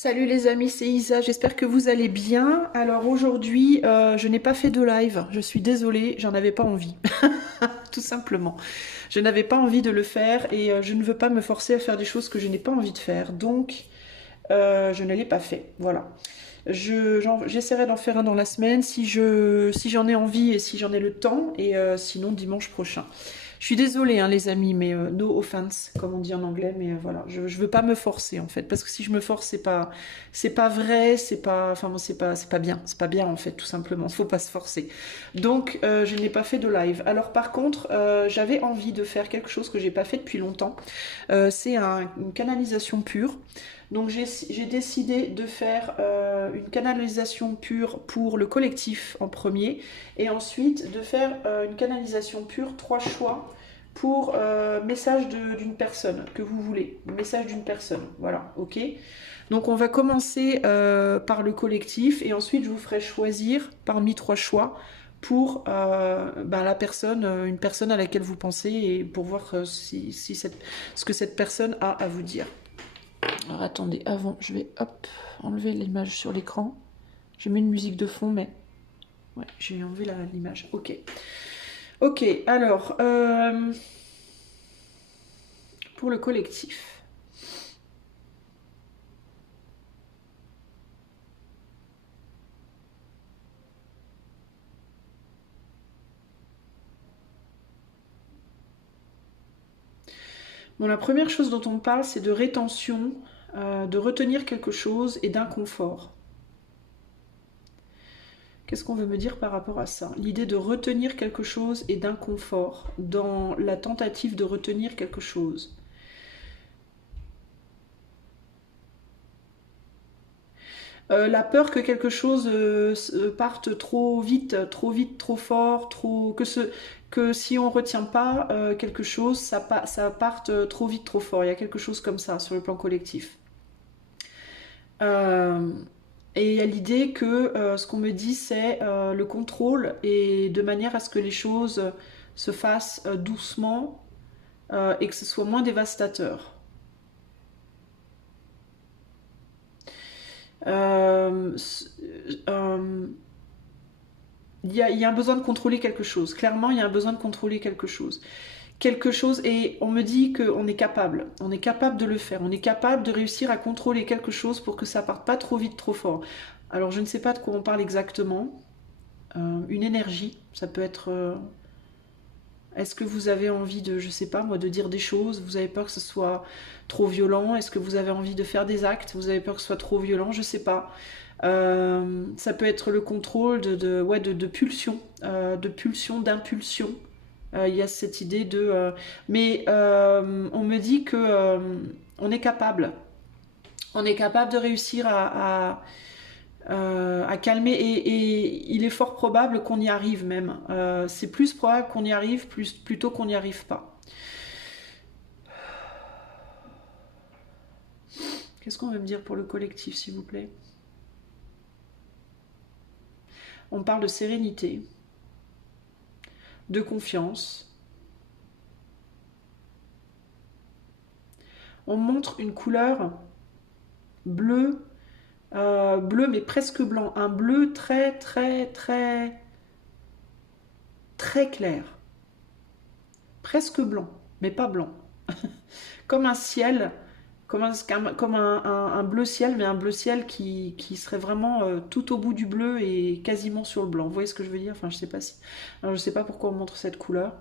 Salut les amis, c'est Isa, j'espère que vous allez bien. Alors aujourd'hui, je n'ai pas fait de live, je suis désolée, j'en avais pas envie, tout simplement. Je n'avais pas envie de le faire et je ne veux pas me forcer à faire des choses que je n'ai pas envie de faire, donc je ne l'ai pas fait, voilà. J'essaierai d'en faire un dans la semaine si j'en ai envie et si j'en ai le temps, et sinon dimanche prochain. Je suis désolée, hein, les amis, mais no offense, comme on dit en anglais, mais voilà, je veux pas me forcer en fait, parce que si je me force, c'est pas vrai, c'est pas, enfin bon, c'est pas bien en fait, tout simplement. Faut pas se forcer. Donc, je n'ai pas fait de live. Alors par contre, j'avais envie de faire quelque chose que j'ai pas fait depuis longtemps. C'est une canalisation pure. Donc j'ai décidé de faire une canalisation pure pour le collectif en premier, et ensuite de faire une canalisation pure, 3 choix pour message d'une personne que vous voulez, message d'une personne, voilà, ok. Donc on va commencer par le collectif et ensuite je vous ferai choisir parmi 3 choix pour la personne, une personne à laquelle vous pensez, et pour voir ce que cette personne a à vous dire. Alors attendez, avant, je vais enlever l'image sur l'écran. J'ai mis une musique de fond, mais ouais, j'ai enlevé l'image. Ok. Ok, alors, pour le collectif. Bon, la première chose dont on parle, c'est de rétention, de retenir quelque chose et d'inconfort. Qu'est-ce qu'on veut me dire par rapport à ça? L'idée de retenir quelque chose et d'inconfort dans la tentative de retenir quelque chose. La peur que quelque chose parte trop vite, trop fort, que si on retient pas quelque chose, ça parte trop vite, trop fort. Il y a quelque chose comme ça sur le plan collectif. Euh, et il y a l'idée que ce qu'on me dit, c'est le contrôle, et de manière à ce que les choses se fassent doucement, et que ce soit moins dévastateur. Euh, euh, il y a un besoin de contrôler quelque chose. Clairement, il y a un besoin de contrôler quelque chose. Quelque chose, et on me dit qu'on est capable. On est capable de le faire. On est capable de réussir à contrôler quelque chose pour que ça parte pas trop vite, trop fort. Alors, je ne sais pas de quoi on parle exactement. Une énergie, ça peut être... est-ce que vous avez envie de, je sais pas moi, de dire des choses? Vous avez peur que ce soit trop violent? Est-ce que vous avez envie de faire des actes? Vous avez peur que ce soit trop violent? Je sais pas. Ça peut être le contrôle de pulsion, d'impulsion. Il y a cette idée de... mais on me dit que on est capable. On est capable de réussir à calmer, et il est fort probable qu'on y arrive même. C'est plus probable qu'on y arrive plutôt qu'on n'y arrive pas. Qu'est-ce qu'on veut me dire pour le collectif, s'il vous plaît? On parle de sérénité, de confiance. On montre une couleur bleue, bleu mais presque blanc, un bleu très clair, presque blanc, mais pas blanc, comme un ciel, comme un bleu ciel, mais un bleu ciel qui serait vraiment tout au bout du bleu et quasiment sur le blanc. Vous voyez ce que je veux dire? Enfin, je sais pas si, alors, je sais pas pourquoi on montre cette couleur.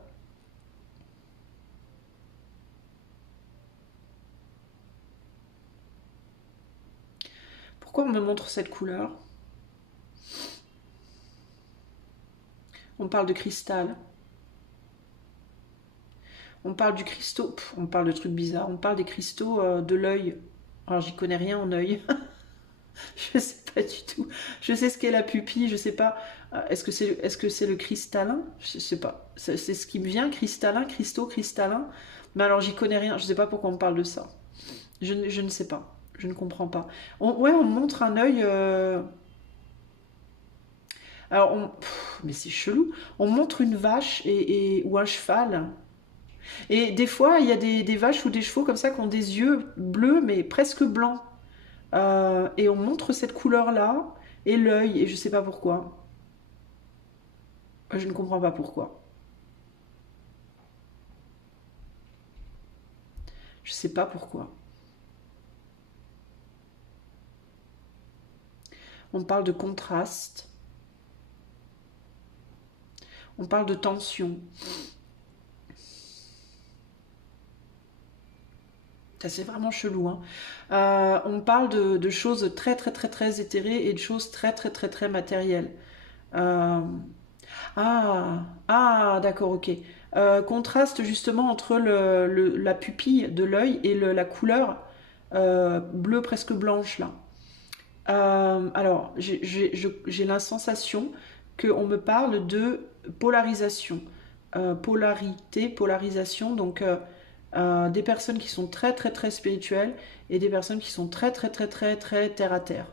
Pourquoi on me montre cette couleur? On parle de cristal. On parle du cristaux. On parle de trucs bizarres. On parle des cristaux de l'œil. Alors j'y connais rien en œil. Je sais pas du tout. Je sais ce qu'est la pupille. Je sais pas. Est-ce que c'est le cristallin? Je sais pas. C'est ce qui me vient. Cristallin, cristaux, cristallin. Mais alors j'y connais rien. Je sais pas pourquoi on me parle de ça. Je ne sais pas. Je ne comprends pas. Ouais, on montre un œil. Alors, mais c'est chelou. On montre une vache ou un cheval. Et des fois, il y a des vaches ou des chevaux comme ça qui ont des yeux bleus, mais presque blancs. Et on montre cette couleur-là et l'œil, et je sais pas pourquoi. Je ne comprends pas pourquoi. Je sais pas pourquoi. On parle de contraste, on parle de tension. Ça, c'est vraiment chelou, hein. On parle de choses très très très très éthérées et de choses très très très très matérielles. Euh, ah, d'accord, ok. Contraste justement entre la pupille de l'œil et la couleur bleue presque blanche là. Alors, j'ai la sensation qu'on me parle de polarisation. Polarité, polarisation, donc des personnes qui sont très très très spirituelles et des personnes qui sont très très très très très terre à terre.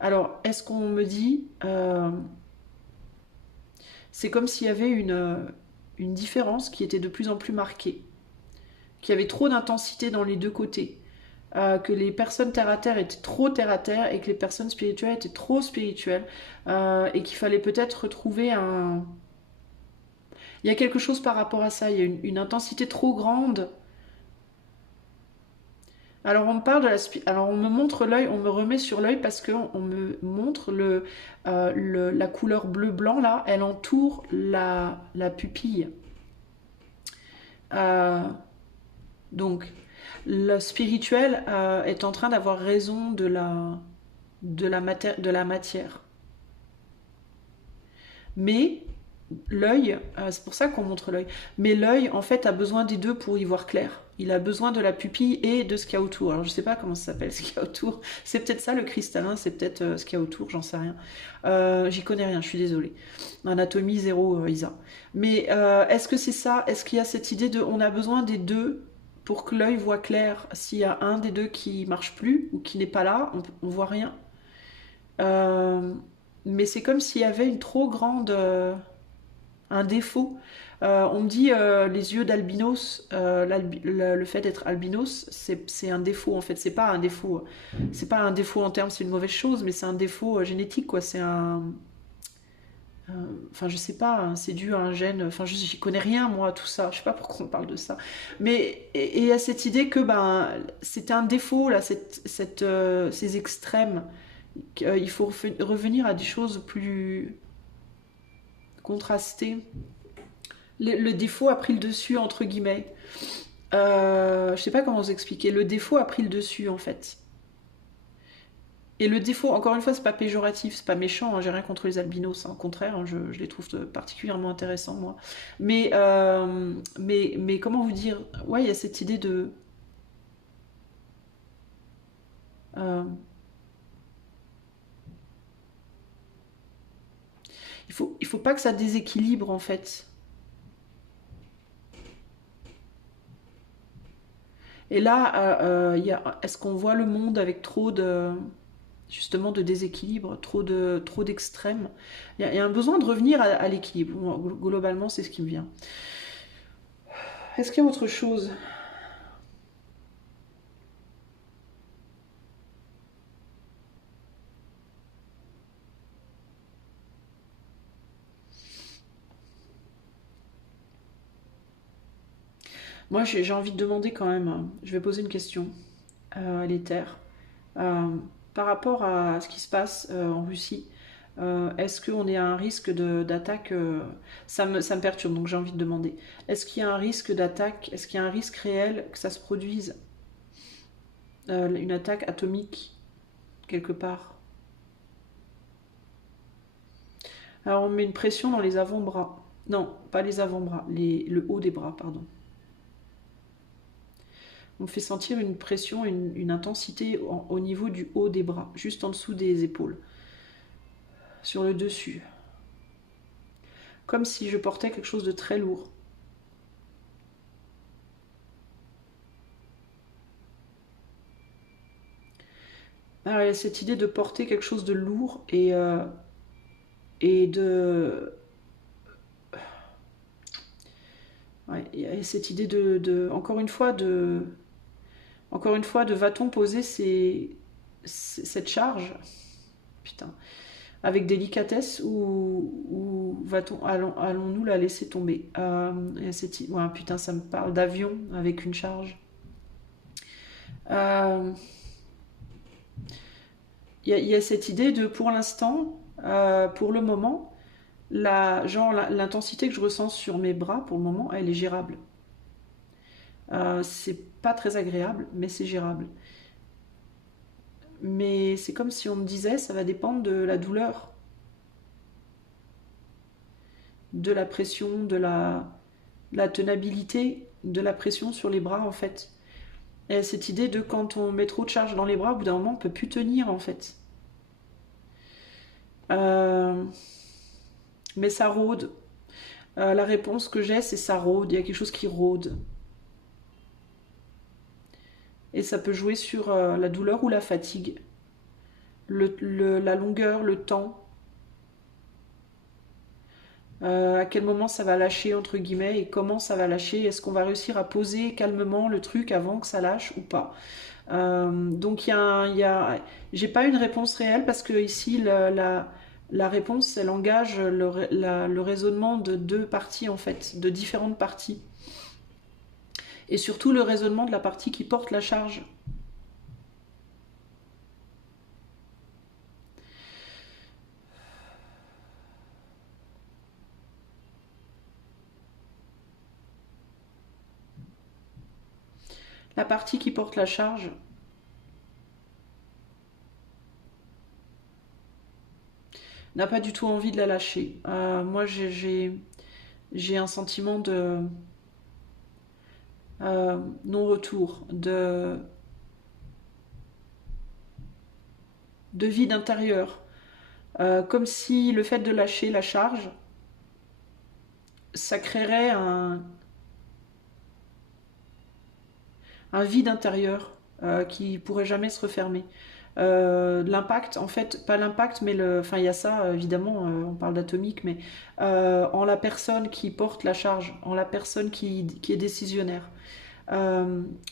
Alors, est-ce qu'on me dit, c'est comme s'il y avait une différence qui était de plus en plus marquée, qu'il y avait trop d'intensité dans les deux côtés, que les personnes terre à terre étaient trop terre à terre et que les personnes spirituelles étaient trop spirituelles, et qu'il fallait peut-être retrouver un... Il y a quelque chose par rapport à ça, il y a une intensité trop grande. Alors on me parle de alors on me montre l'œil, on me remet sur l'œil parce qu'on me montre la couleur bleu-blanc là, elle entoure la pupille. Euh, donc le spirituel est en train d'avoir raison de la matière. Mais l'œil, c'est pour ça qu'on montre l'œil, mais l'œil en fait a besoin des deux pour y voir clair. Il a besoin de la pupille et de ce qu'il y a autour. Alors je sais pas comment ça s'appelle ce qu'il y a autour. C'est peut-être ça le cristallin, c'est peut-être ce qu'il y a autour, j'en sais rien. J'y connais rien, je suis désolée. Anatomie zéro, Isa. Mais est-ce que c'est ça? Est-ce qu'il y a cette idée de on a besoin des deux pour que l'œil voit clair? S'il y a un des deux qui marche plus ou qui n'est pas là, on voit rien. Euh, mais c'est comme s'il y avait une trop grande un défaut. On me dit les yeux d'albinos, le fait d'être albinos, c'est un défaut en fait. C'est pas un défaut en termes, c'est une mauvaise chose, mais c'est un défaut génétique quoi. C'est enfin je sais pas, hein, c'est dû à un gène. Enfin j'y connais rien moi tout ça. Je sais pas pourquoi on parle de ça. Mais et il y a cette idée que ben c'est un défaut là, ces extrêmes. Il faut revenir à des choses plus contrastées. Le défaut a pris le dessus, entre guillemets. Je sais pas comment vous expliquer. Le défaut a pris le dessus, en fait. Et le défaut, encore une fois, c'est pas péjoratif, c'est pas méchant, hein, j'ai rien contre les albinos, hein, au contraire, hein, je les trouve particulièrement intéressants, moi. Mais comment vous dire? Ouais, il y a cette idée de... euh, il faut pas que ça déséquilibre, en fait. Et là, est-ce qu'on voit le monde avec trop de justement de déséquilibre, trop d'extrêmes. Il y a un besoin de revenir à l'équilibre. Globalement, c'est ce qui me vient. Est-ce qu'il y a autre chose? Moi, j'ai envie de demander quand même, je vais poser une question à l'éther. Euh, Par rapport à ce qui se passe en Russie, est-ce qu'on est à un risque d'attaque ça me perturbe, donc j'ai envie de demander. Est-ce qu'il y a un risque d'attaque? Est-ce qu'il y a un risque réel que ça se produise une attaque atomique quelque part? Alors on met une pression dans les avant-bras. Non, pas les avant-bras, le haut des bras, pardon. On fait sentir une pression, une intensité au niveau du haut des bras, juste en dessous des épaules, sur le dessus. Comme si je portais quelque chose de très lourd. Alors il y a cette idée de porter quelque chose de lourd et de... Ouais, il y a cette idée encore une fois, de va-t-on poser cette charge, putain, avec délicatesse ou allons-nous la laisser tomber? Ouais, putain, ça me parle d'avion avec une charge. Euh, Il y a cette idée de, pour l'instant, pour le moment, l'intensité que je ressens sur mes bras, pour le moment, elle est gérable. C'est pas très agréable, mais c'est gérable. Mais c'est comme si on me disait, ça va dépendre de la douleur, de la pression, de la tenabilité, de la pression sur les bras, en fait. Et cette idée de quand on met trop de charge dans les bras, au bout d'un moment, on peut plus tenir, en fait. Euh, mais ça rôde. La réponse que j'ai, c'est ça rôde. Il y a quelque chose qui rôde. Et ça peut jouer sur la douleur ou la fatigue, la longueur, le temps, à quel moment ça va lâcher, entre guillemets, et comment ça va lâcher. Est-ce qu'on va réussir à poser calmement le truc avant que ça lâche ou pas? Donc j'ai pas une réponse réelle parce que ici la réponse elle engage le raisonnement de deux parties en fait, de différentes parties. Et surtout le raisonnement de la partie qui porte la charge. La partie qui porte la charge n'a pas du tout envie de la lâcher. Moi, j'ai un sentiment de non-retour, de vide intérieur. Comme si le fait de lâcher la charge, ça créerait un vide intérieur qui pourrait jamais se refermer. L'impact, en fait, pas l'impact, mais enfin, il y a ça, évidemment, on parle d'atomique, mais en la personne qui porte la charge, en la personne qui est décisionnaire.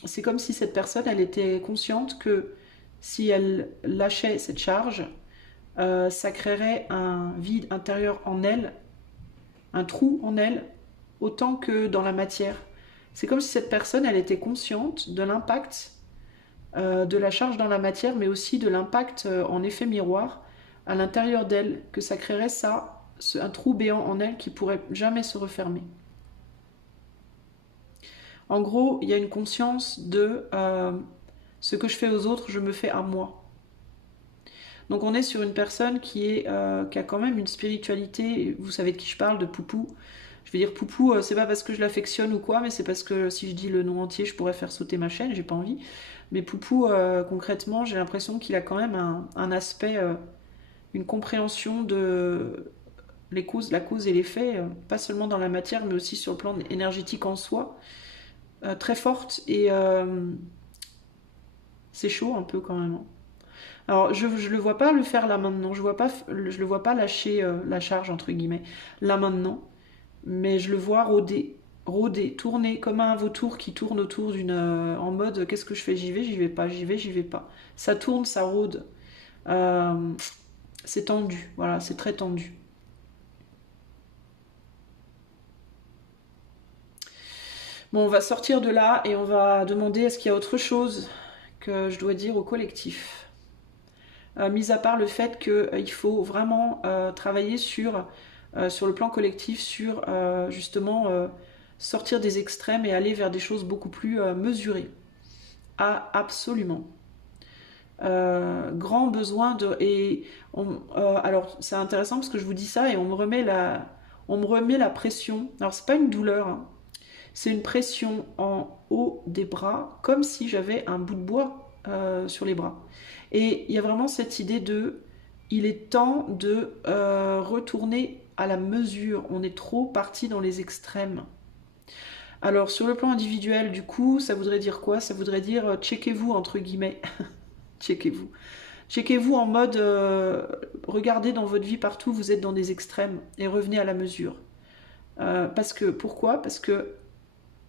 C'est comme si cette personne, elle était consciente que si elle lâchait cette charge, ça créerait un vide intérieur en elle, un trou en elle, autant que dans la matière. C'est comme si cette personne, elle était consciente de l'impact de la charge dans la matière, mais aussi de l'impact en effet miroir à l'intérieur d'elle, que ça créerait ça, un trou béant en elle qui pourrait jamais se refermer. En gros, il y a une conscience de ce que je fais aux autres, je me fais à moi. Donc on est sur une personne qui a quand même une spiritualité, vous savez de qui je parle, de Poupou. Je vais dire Poupou, c'est pas parce que je l'affectionne ou quoi, mais c'est parce que si je dis le nom entier, je pourrais faire sauter ma chaîne, j'ai pas envie. Mais Poupou, concrètement, j'ai l'impression qu'il a quand même un aspect, une compréhension de la cause et l'effet, pas seulement dans la matière, mais aussi sur le plan énergétique en soi, très forte et c'est chaud un peu quand même, hein. Alors je le vois pas le faire là maintenant, je le vois pas lâcher la charge entre guillemets là maintenant, mais je le vois rôder, tourner comme un vautour qui tourne autour en mode qu'est-ce que je fais, j'y vais pas, j'y vais pas. Ça tourne, ça rôde. Euh, c'est tendu, voilà, c'est très tendu. Bon, on va sortir de là et on va demander est-ce qu'il y a autre chose que je dois dire au collectif. Mis à part le fait qu'il faut vraiment travailler sur le plan collectif, sur justement sortir des extrêmes et aller vers des choses beaucoup plus mesurées. Ah, absolument. Grand besoin de... alors, c'est intéressant parce que je vous dis ça et on me remet la pression. Alors, c'est pas une douleur, hein. C'est une pression en haut des bras, comme si j'avais un bout de bois sur les bras. Et il y a vraiment cette idée de, il est temps de retourner à la mesure. On est trop parti dans les extrêmes. Alors sur le plan individuel, du coup, ça voudrait dire quoi? Ça voudrait dire checkez-vous entre guillemets. Checkez-vous. Checkez-vous en mode regardez dans votre vie partout, vous êtes dans des extrêmes et revenez à la mesure. Pourquoi? Parce que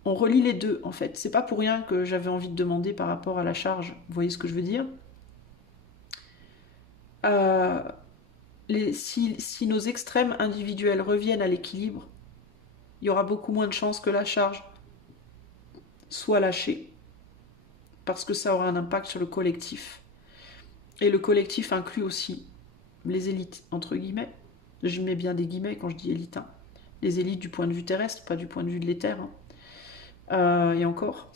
on relie les deux en fait. C'est pas pour rien que j'avais envie de demander par rapport à la charge. Vous voyez ce que je veux dire? Euh, si nos extrêmes individuels reviennent à l'équilibre, il y aura beaucoup moins de chances que la charge soit lâchée, parce que ça aura un impact sur le collectif. Et le collectif inclut aussi les élites, entre guillemets. Je mets bien des guillemets quand je dis élite. Hein. Les élites du point de vue terrestre, pas du point de vue de l'éther. Hein. Et encore,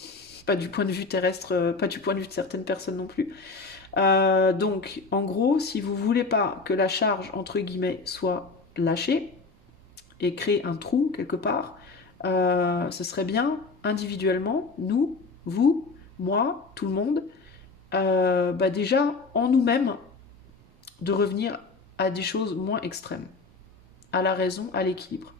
pas du point de vue terrestre, pas du point de vue de certaines personnes non plus. Donc, en gros, si vous voulez pas que la charge, entre guillemets, soit lâchée et créer un trou quelque part, ce serait bien, individuellement, nous, vous, moi, tout le monde, déjà, en nous-mêmes, de revenir à des choses moins extrêmes, à la raison, à l'équilibre.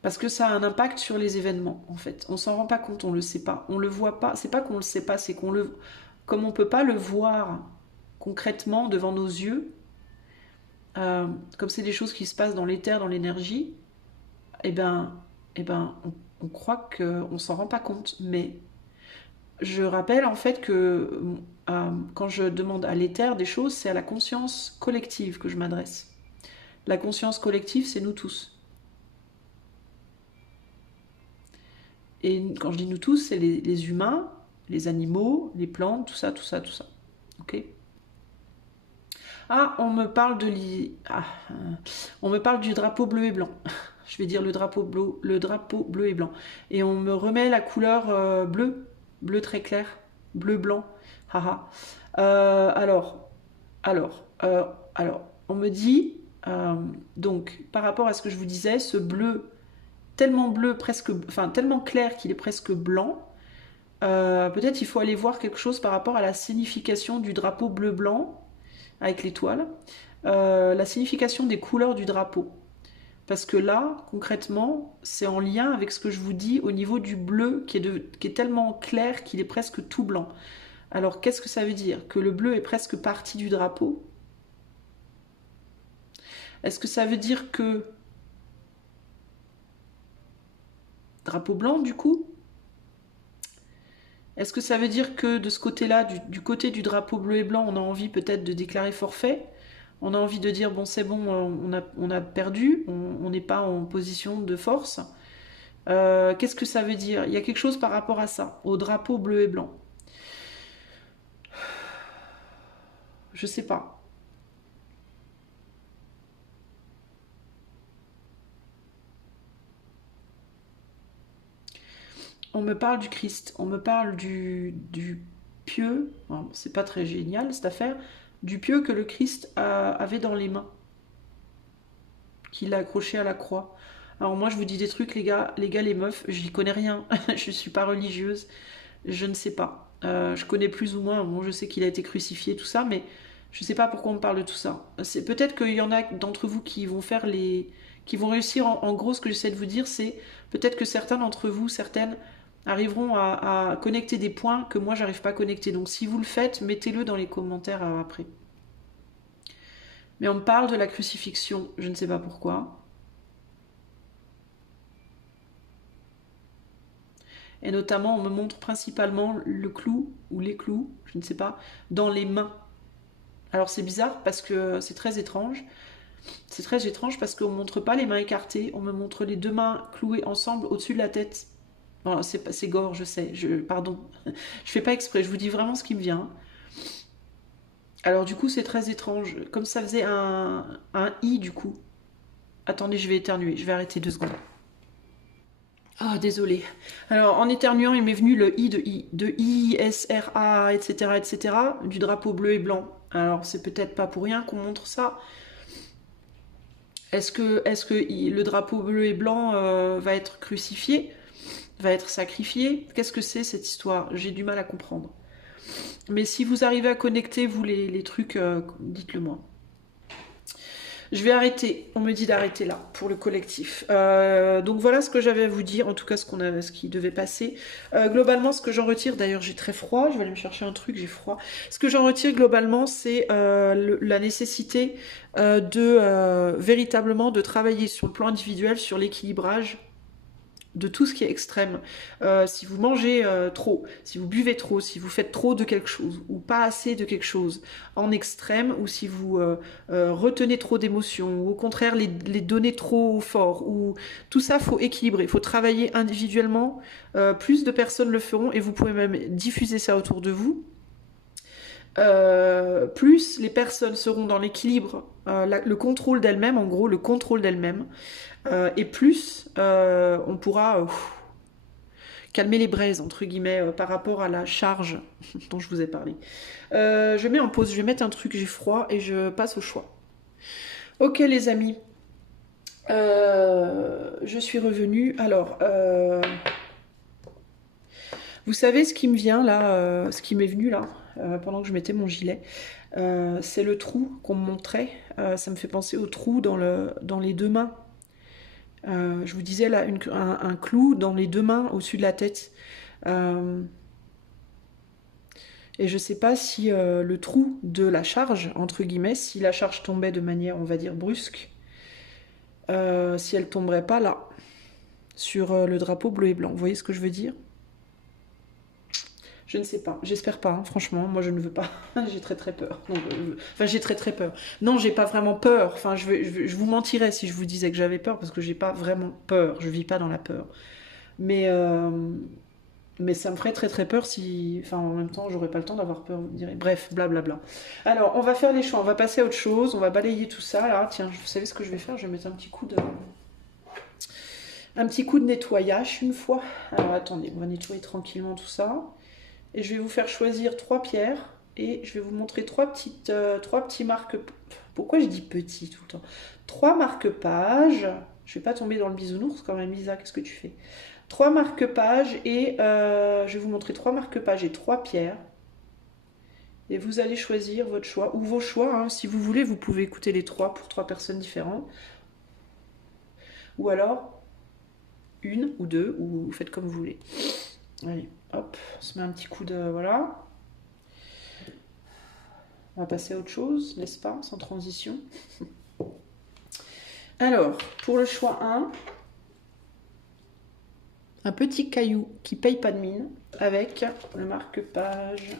Parce que ça a un impact sur les événements, en fait. On s'en rend pas compte, on le sait pas. On le voit pas. C'est pas qu'on le sait pas, c'est qu'on le... Comme on peut pas le voir concrètement devant nos yeux, comme c'est des choses qui se passent dans l'éther, dans l'énergie, eh ben, on croit qu'on s'en rend pas compte. Mais je rappelle en fait que quand je demande à l'éther des choses, c'est à la conscience collective que je m'adresse. La conscience collective, c'est nous tous. Et quand je dis nous tous, c'est les humains, les animaux, les plantes, tout ça, tout ça, tout ça. Ok. Ah, on me parle du drapeau bleu et blanc. Je vais dire le drapeau bleu et blanc. Et on me remet la couleur bleu très clair, bleu blanc. Haha. Alors, alors, on me dit donc par rapport à ce que je vous disais, ce bleu presque, enfin tellement clair qu'il est presque blanc. Peut-être il faut aller voir quelque chose par rapport à la signification du drapeau bleu-blanc avec l'étoile, la signification des couleurs du drapeau. Parce que là, concrètement, c'est en lien avec ce que je vous dis au niveau du bleu qui est tellement clair qu'il est presque tout blanc. Alors qu'est-ce que ça veut dire? Que le bleu est presque parti du drapeau? Est-ce que ça veut dire que... Drapeau blanc du coup? Est-ce que ça veut dire que de ce côté-là, du côté du drapeau bleu et blanc, on a envie peut-être de déclarer forfait? On a envie de dire, bon c'est bon, on a perdu, on n'est pas en position de force. Qu'est-ce que ça veut dire? Il y a quelque chose par rapport à ça, au drapeau bleu et blanc. Je sais pas. On me parle du Christ, on me parle du pieu, bon, c'est pas très génial cette affaire, du pieu que le Christ avait dans les mains, qu'il a accroché à la croix. Alors moi je vous dis des trucs les meufs, je n'y connais rien, je suis pas religieuse, je ne sais pas. Je connais plus ou moins, bon je sais qu'il a été crucifié, tout ça, mais je ne sais pas pourquoi on me parle de tout ça. C'est peut-être qu'il y en a d'entre vous qui vont faire qui vont réussir, en gros ce que j'essaie de vous dire, c'est peut-être que certains d'entre vous, certaines, arriveront à connecter des points que moi j'arrive pas à connecter. Donc si vous le faites, mettez-le dans les commentaires après. Mais on me parle de la crucifixion, je ne sais pas pourquoi. Et notamment, on me montre principalement le clou, ou les clous, je ne sais pas, dans les mains. Alors c'est bizarre parce que c'est très étrange. C'est très étrange parce qu'on ne montre pas les mains écartées, on me montre les deux mains clouées ensemble au-dessus de la tête. Bon, c'est gore, je sais, pardon. Je fais pas exprès, je vous dis vraiment ce qui me vient. Alors du coup c'est très étrange, comme ça faisait un I du coup. Attendez, je vais éternuer, je vais arrêter 2 secondes. Ah, désolé. Alors, en éternuant, il m'est venu le I de I, S, R, A, etc., etc., du drapeau bleu et blanc. Alors, c'est peut-être pas pour rien qu'on montre ça. Est-ce que le drapeau bleu et blanc va être crucifié, va être sacrifié? Qu'est-ce que c'est cette histoire? J'ai du mal à comprendre. Mais si vous arrivez à connecter, vous, les trucs, dites-le moi. Je vais arrêter, on me dit d'arrêter là pour le collectif. Donc voilà ce que j'avais à vous dire, en tout cas ce qui devait passer. Globalement, ce que j'en retire, d'ailleurs j'ai très froid, je vais aller me chercher un truc, j'ai froid. Ce que j'en retire globalement, c'est la nécessité véritablement de travailler sur le plan individuel, sur l'équilibrage de tout ce qui est extrême. Si vous mangez trop, si vous buvez trop, si vous faites trop de quelque chose, ou pas assez de quelque chose en extrême, ou si vous retenez trop d'émotions, ou au contraire les donnez trop fort, ou tout ça, faut équilibrer, il faut travailler individuellement. Plus de personnes le feront, et vous pouvez même diffuser ça autour de vous. Plus les personnes seront dans l'équilibre, le contrôle d'elles-mêmes, en gros le contrôle d'elles-mêmes, et plus on pourra calmer les braises, entre guillemets, par rapport à la charge dont je vous ai parlé. Je mets en pause, je vais mettre un truc, j'ai froid, et je passe au choix. Ok les amis, je suis revenue. Alors, vous savez ce qui me vient là, ce qui m'est venu là, pendant que je mettais mon gilet, c'est le trou qu'on me montrait. Ça me fait penser au trou dans les deux mains. Je vous disais là, un clou dans les deux mains au-dessus de la tête. Et je sais pas si le trou de la charge, entre guillemets, si la charge tombait de manière, on va dire, brusque, si elle tomberait pas là, sur le drapeau bleu et blanc. Vous voyez ce que je veux dire? Je ne sais pas, j'espère pas, hein. Franchement, moi je ne veux pas, j'ai très très peur. Non, enfin j'ai très très peur. Non, j'ai pas vraiment peur, enfin je vous mentirais si je vous disais que j'avais peur, parce que j'ai pas vraiment peur, je vis pas dans la peur. Mais, mais ça me ferait très très peur si... Enfin en même temps j'aurais pas le temps d'avoir peur, vous me direz. Bref, blablabla. Alors on va faire les choix, on va passer à autre chose, on va balayer tout ça là. Tiens, vous savez ce que je vais faire? Je vais mettre un petit coup de nettoyage une fois. Alors attendez, on va nettoyer tranquillement tout ça. Et je vais vous faire choisir 3 pierres et je vais vous montrer trois petits marque. Pourquoi je dis petit tout le temps? 3 marque-pages. Je vais pas tomber dans le bisounours quand même, Lisa, qu'est-ce que tu fais? 3 marque-pages et je vais vous montrer 3 marque-pages et 3 pierres. Et vous allez choisir votre choix, ou vos choix, hein. Si vous voulez, vous pouvez écouter les 3 pour 3 personnes différentes. Ou alors, une ou deux, ou vous faites comme vous voulez. Allez, hop, on se met un petit coup de... Voilà. On va passer à autre chose, n'est-ce pas? Sans transition. Alors, pour le choix 1, un petit caillou qui paye pas de mine, avec le marque-page.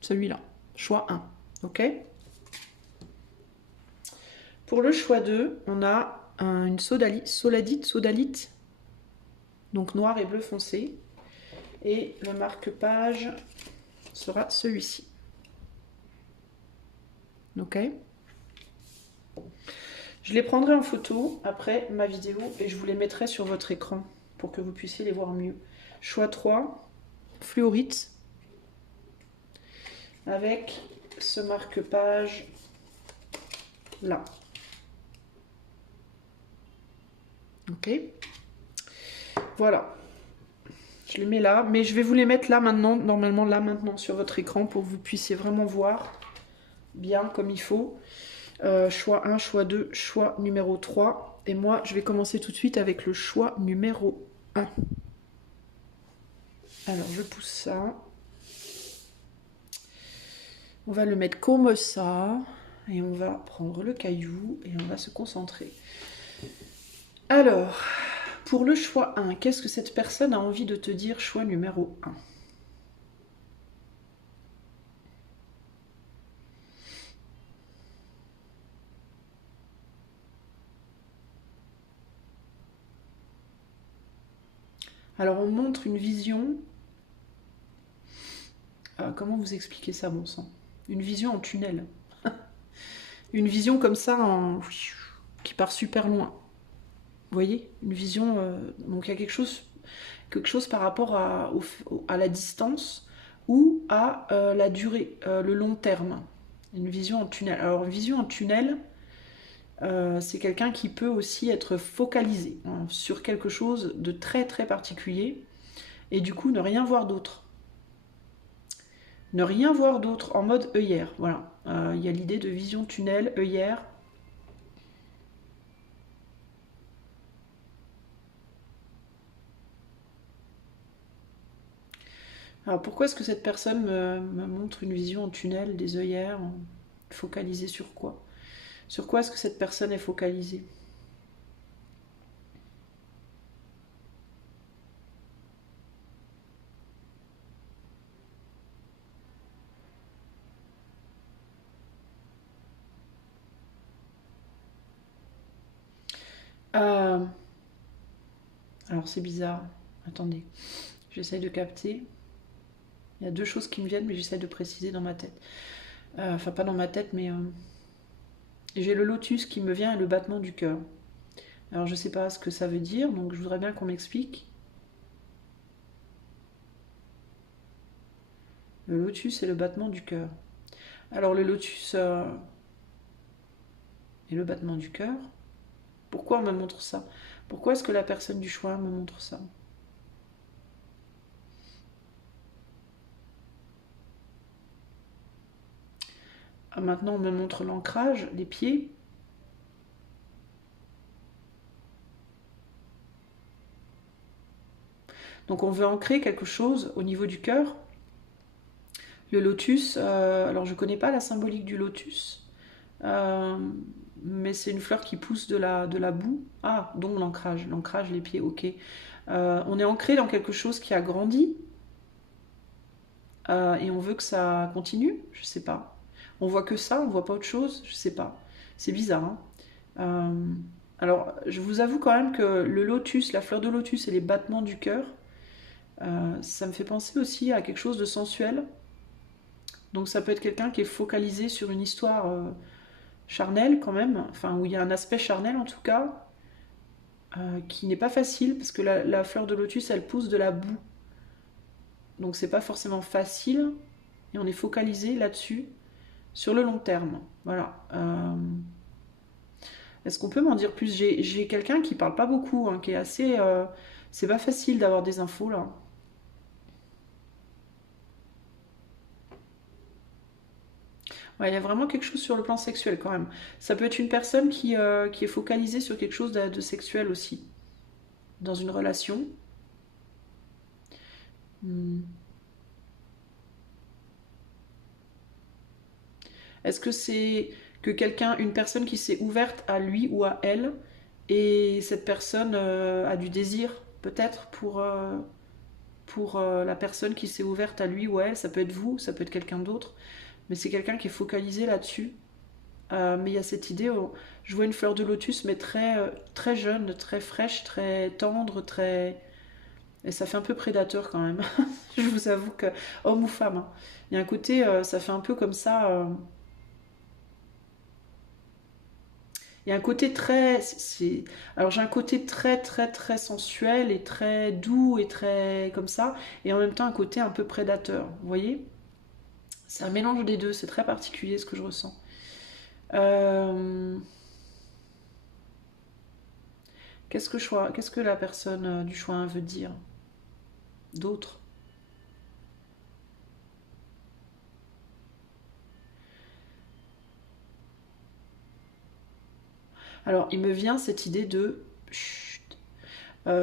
Celui-là, choix 1, ok? Pour le choix 2, on a une sodalite, donc noir et bleu foncé. Et le marque-page sera celui-ci. Ok? Je les prendrai en photo après ma vidéo et je vous les mettrai sur votre écran pour que vous puissiez les voir mieux. Choix 3, fluorite, avec ce marque-page là. Ok? Voilà. Je les mets là, mais je vais vous les mettre là maintenant, normalement là maintenant sur votre écran pour que vous puissiez vraiment voir bien comme il faut. Choix 1, choix 2, choix numéro 3. Et moi, je vais commencer tout de suite avec le choix numéro 1. Alors, je pousse ça. On va le mettre comme ça. Et on va prendre le caillou et on va se concentrer. Alors, pour le choix 1, qu'est-ce que cette personne a envie de te dire, choix numéro 1? Alors, on montre une vision. Comment vous expliquer ça, bon sang? Une vision en tunnel. Une vision comme ça, qui part super loin. Vous voyez? Une vision... donc, il y a quelque chose par rapport à la distance ou à la durée, le long terme. Une vision en tunnel. Alors, une vision en tunnel, c'est quelqu'un qui peut aussi être focalisé, hein, sur quelque chose de très très particulier et du coup ne rien voir d'autre. Ne rien voir d'autre en mode œillère. Voilà. Il y a l'idée de vision tunnel, œillère. Alors pourquoi est-ce que cette personne me montre une vision en tunnel, des œillères, focalisée sur quoi? Sur quoi est-ce que cette personne est focalisée? Euh, alors c'est bizarre. Attendez, j'essaye de capter. Il y a deux choses qui me viennent, mais j'essaye de préciser dans ma tête. Enfin, pas dans ma tête, mais j'ai le lotus qui me vient et le battement du cœur. Alors je sais pas ce que ça veut dire, donc je voudrais bien qu'on m'explique. Le lotus et le battement du cœur. Alors le lotus et le battement du cœur, pourquoi on me montre ça? Pourquoi est-ce que la personne du choix me montre ça? Ah, maintenant on me montre l'ancrage, les pieds. Donc on veut ancrer quelque chose au niveau du cœur. Le lotus, alors je ne connais pas la symbolique du lotus, euh, mais c'est une fleur qui pousse de la boue. Ah, donc l'ancrage, les pieds, ok. On est ancré dans quelque chose qui a grandi et on veut que ça continue, je sais pas. On voit que ça, on voit pas autre chose, je sais pas. C'est bizarre, hein. Euh, alors, je vous avoue quand même que le lotus, la fleur de lotus et les battements du cœur, ça me fait penser aussi à quelque chose de sensuel. Donc ça peut être quelqu'un qui est focalisé sur une histoire charnelle quand même, enfin où il y a un aspect charnel en tout cas, qui n'est pas facile parce que la fleur de lotus elle pousse de la boue. Donc c'est pas forcément facile et on est focalisé là-dessus sur le long terme. Voilà. Est-ce qu'on peut m'en dire plus? J'ai quelqu'un qui parle pas beaucoup, hein, qui est assez. C'est pas facile d'avoir des infos là. Ouais, il y a vraiment quelque chose sur le plan sexuel quand même. Ça peut être une personne qui est focalisée sur quelque chose de sexuel aussi, dans une relation. Hmm. Est-ce que c'est que quelqu'un, une personne qui s'est ouverte à lui ou à elle, et cette personne a du désir peut-être pour la personne qui s'est ouverte à lui ou à elle, ça peut être vous, ça peut être quelqu'un d'autre, mais c'est quelqu'un qui est focalisé là-dessus. Mais il y a cette idée, je vois une fleur de lotus, mais très, très jeune, très fraîche, très tendre, très... Et ça fait un peu prédateur quand même. Je vous avoue que, homme ou femme, hein. Il y a un côté, ça fait un peu comme ça. Il y a un côté très... Alors j'ai un côté très, très, très sensuel et très doux et très comme ça. Et en même temps un côté un peu prédateur. Vous voyez? C'est un mélange des deux. C'est très particulier ce que je ressens. Euh, Qu'est-ce que la personne du choix veut dire d'autre? Alors, il me vient cette idée de chut,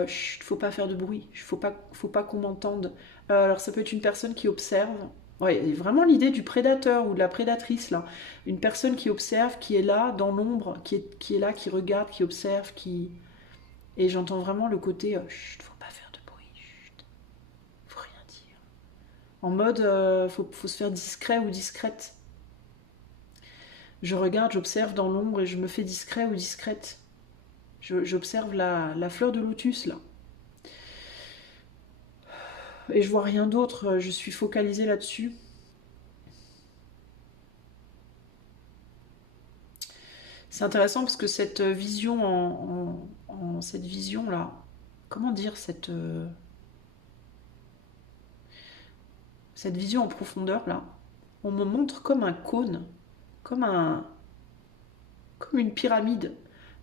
chut, faut pas faire de bruit, faut pas qu'on m'entende. Alors, ça peut être une personne qui observe. Ouais, il y a vraiment l'idée du prédateur ou de la prédatrice là. Une personne qui observe, qui est là dans l'ombre, qui est là, qui regarde, qui observe, qui. Et j'entends vraiment le côté chut, faut pas faire de bruit, chut, faut rien dire. En mode, faut se faire discret ou discrète. Je regarde, j'observe dans l'ombre et je me fais discret ou discrète. J'observe la fleur de lotus là. Et je vois rien d'autre, je suis focalisée là-dessus. C'est intéressant parce que cette vision cette vision là, comment dire cette vision en profondeur là, on me montre comme un cône, comme un comme une pyramide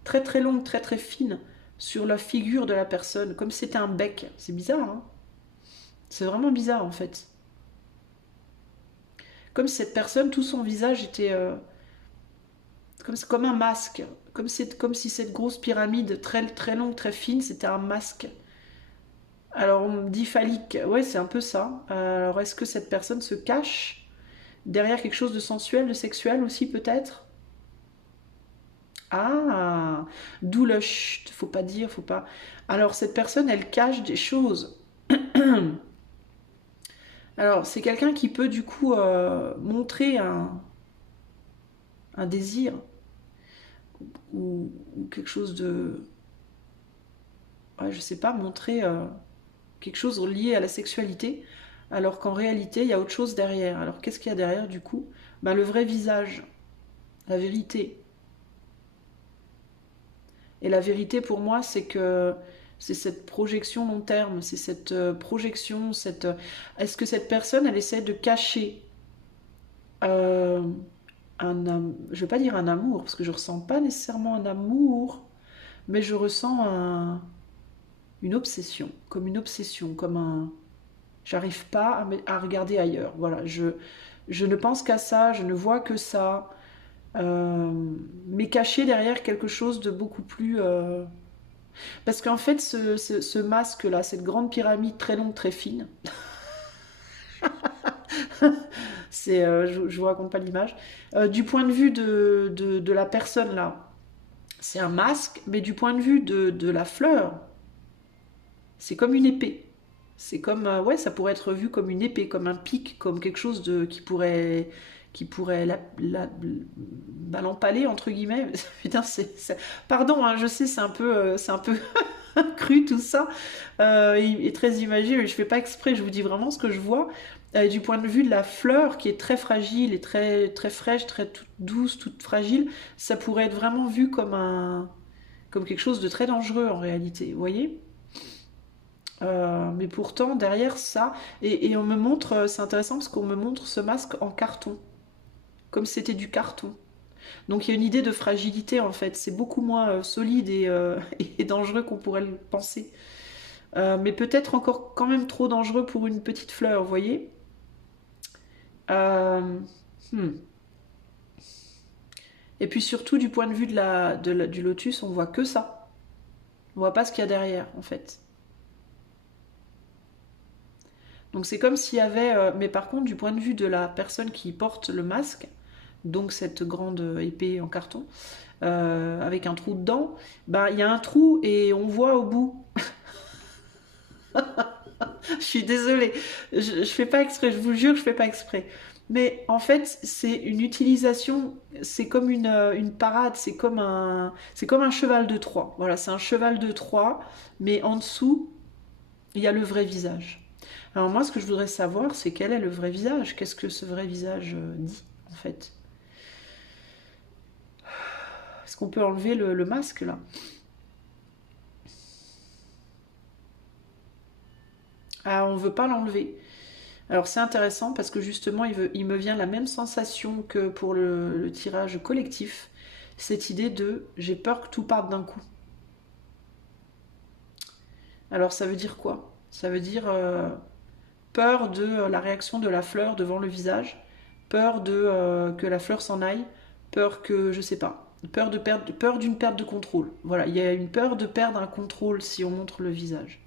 très très longue, très très fine sur la figure de la personne, comme si c'était un bec. C'est bizarre, hein? C'est vraiment bizarre en fait. Comme si cette personne, tout son visage était comme un masque. Comme si cette grosse pyramide très, très longue, très fine, c'était un masque. Alors on me dit phallique, ouais c'est un peu ça. Alors est-ce que cette personne se cache derrière quelque chose de sensuel, de sexuel aussi peut-être? Ah, d'où le chut, faut pas dire, faut pas... Alors cette personne, elle cache des choses. Alors c'est quelqu'un qui peut du coup montrer un désir ou quelque chose de... ouais, je sais pas, montrer quelque chose lié à la sexualité, alors qu'en réalité, il y a autre chose derrière. Alors qu'est-ce qu'il y a derrière du coup? Ben, le vrai visage, la vérité. Et la vérité pour moi, c'est que c'est cette projection long terme, c'est cette projection, est-ce que cette personne, elle essaie de cacher euh, je vais pas dire un amour, parce que je ressens pas nécessairement un amour, mais je ressens une obsession, comme un... J'arrive pas à regarder ailleurs. Voilà, je ne pense qu'à ça, je ne vois que ça, mais caché derrière quelque chose de beaucoup plus... Parce qu'en fait, ce masque-là, cette grande pyramide très longue, très fine, je vous raconte pas l'image, du point de vue de la personne là, c'est un masque, mais du point de vue de la fleur, c'est comme une épée. C'est comme, ouais, ça pourrait être vu comme une épée, comme un pic, comme quelque chose qui pourrait l'empaler, entre guillemets. Putain, pardon, hein, je sais, c'est un peu cru tout ça, et très imagé, mais je fais pas exprès, je vous dis vraiment ce que je vois. Du point de vue de la fleur qui est très fragile et très, très fraîche, très toute douce, toute fragile, ça pourrait être vraiment vu comme quelque chose de très dangereux en réalité, vous voyez. Mais pourtant, derrière ça, et on me montre, c'est intéressant parce qu'on me montre ce masque en carton, comme si c'était du carton. Donc il y a une idée de fragilité en fait, c'est beaucoup moins solide et dangereux qu'on pourrait le penser. Mais peut-être encore quand même trop dangereux pour une petite fleur, vous voyez. Euh, hmm. Et puis surtout du point de vue du lotus, on voit que ça. On voit pas ce qu'il y a derrière en fait. Donc c'est comme s'il y avait, mais par contre du point de vue de la personne qui porte le masque, donc cette grande épée en carton, avec un trou dedans, bah il y a un trou et on voit au bout. Je suis désolée, je fais pas exprès, je vous jure, je fais pas exprès. Mais en fait, c'est une utilisation, c'est comme une parade, c'est comme un cheval de Troie. Voilà, c'est un cheval de Troie, mais en dessous, il y a le vrai visage. Alors moi, ce que je voudrais savoir, c'est quel est le vrai visage. Qu'est-ce que ce vrai visage dit, en fait? Est-ce qu'on peut enlever le masque, là? Ah, on veut pas l'enlever. Alors c'est intéressant parce que justement, il me vient la même sensation que pour le tirage collectif. Cette idée de j'ai peur que tout parte d'un coup. Alors ça veut dire quoi? Ça veut dire peur de la réaction de la fleur devant le visage, peur que la fleur s'en aille, peur que, je sais pas, peur d'une perte de contrôle. Voilà, il y a une peur de perdre un contrôle si on montre le visage.